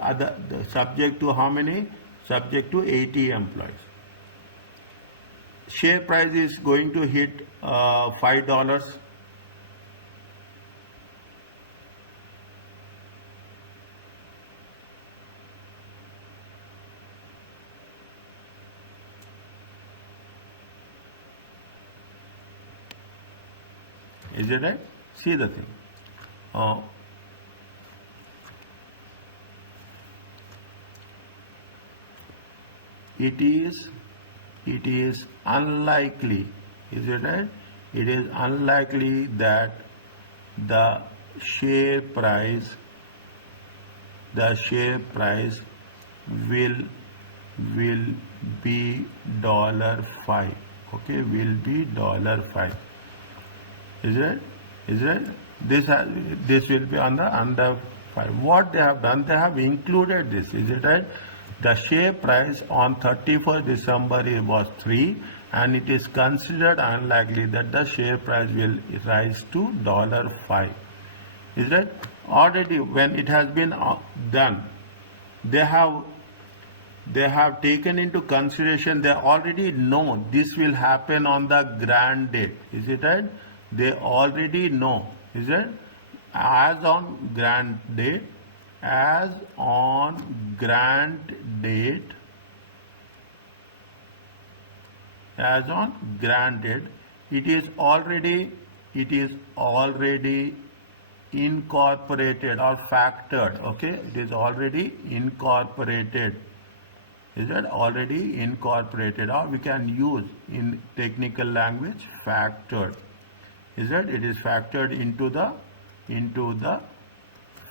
subject to how many? Subject to 80 employees. Share price is going to hit $5. Is it right? See the thing. It is unlikely, is it right? It is unlikely that the share price will be $5. Okay, will be $5. Is it? Is it? This will be under 5. What they have done, they have included this. Is it right? The share price on 31st December was 3, and it is considered unlikely that the share price will rise to $5. Is that already when it has been done, they have taken into consideration, they already know this will happen on the grant date. Is it right? They already know. Is it? As on grant date, it is already incorporated or factored. Okay, it is already incorporated. Is that already incorporated, or we can use in technical language factored. Is that it is factored into the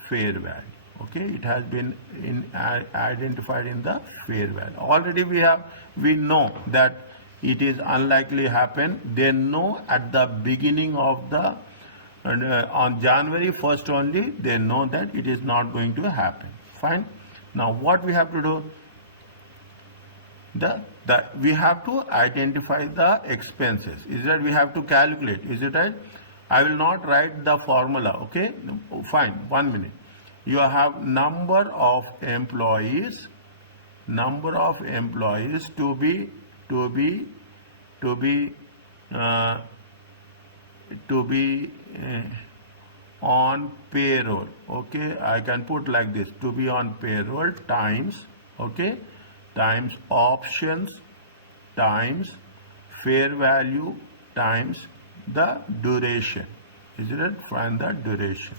fair value. Okay, it has been identified in the fair value. Already we know that it is unlikely happen. They know at the beginning of the on January 1st only, they know that it is not going to happen. Fine. Now what we have to do? We have to identify the expenses. Is that we have to calculate? Is it right? I will not write the formula. Okay, fine. 1 minute. You have number of employees to be on payroll. Okay, I can put like this: to be on payroll times, okay, times options times fair value times the duration. Is it? Find the duration.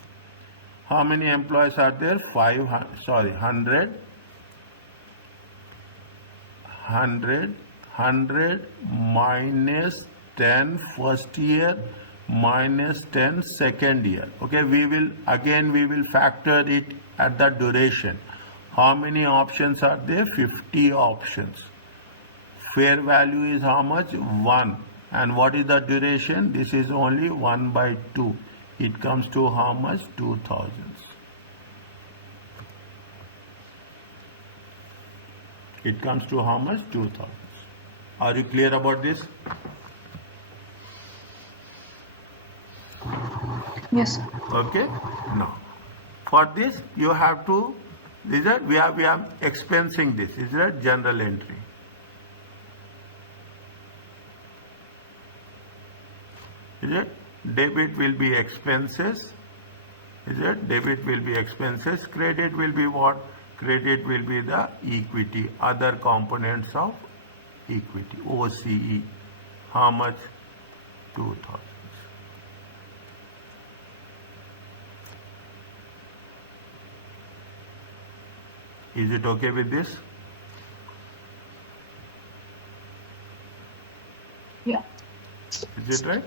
How many employees are there? 100 minus 10 first year minus 10 second year. Okay, we will factor it at the duration. How many options are there? 50 options. Fair value is how much? 1. And what is the duration? This is only 1/2. It comes to how much? 2000. It comes to how much? 2000. Are you clear about this? Yes. Okay. Now, for this you have to. Is that we are expensing this. Is that general entry? Is it? Debit will be expenses. Is it? Debit will be expenses. Credit will be what? Credit will be the equity, other components of equity, OCE. How much? 2000. Is it okay with this? Yeah. Is it right?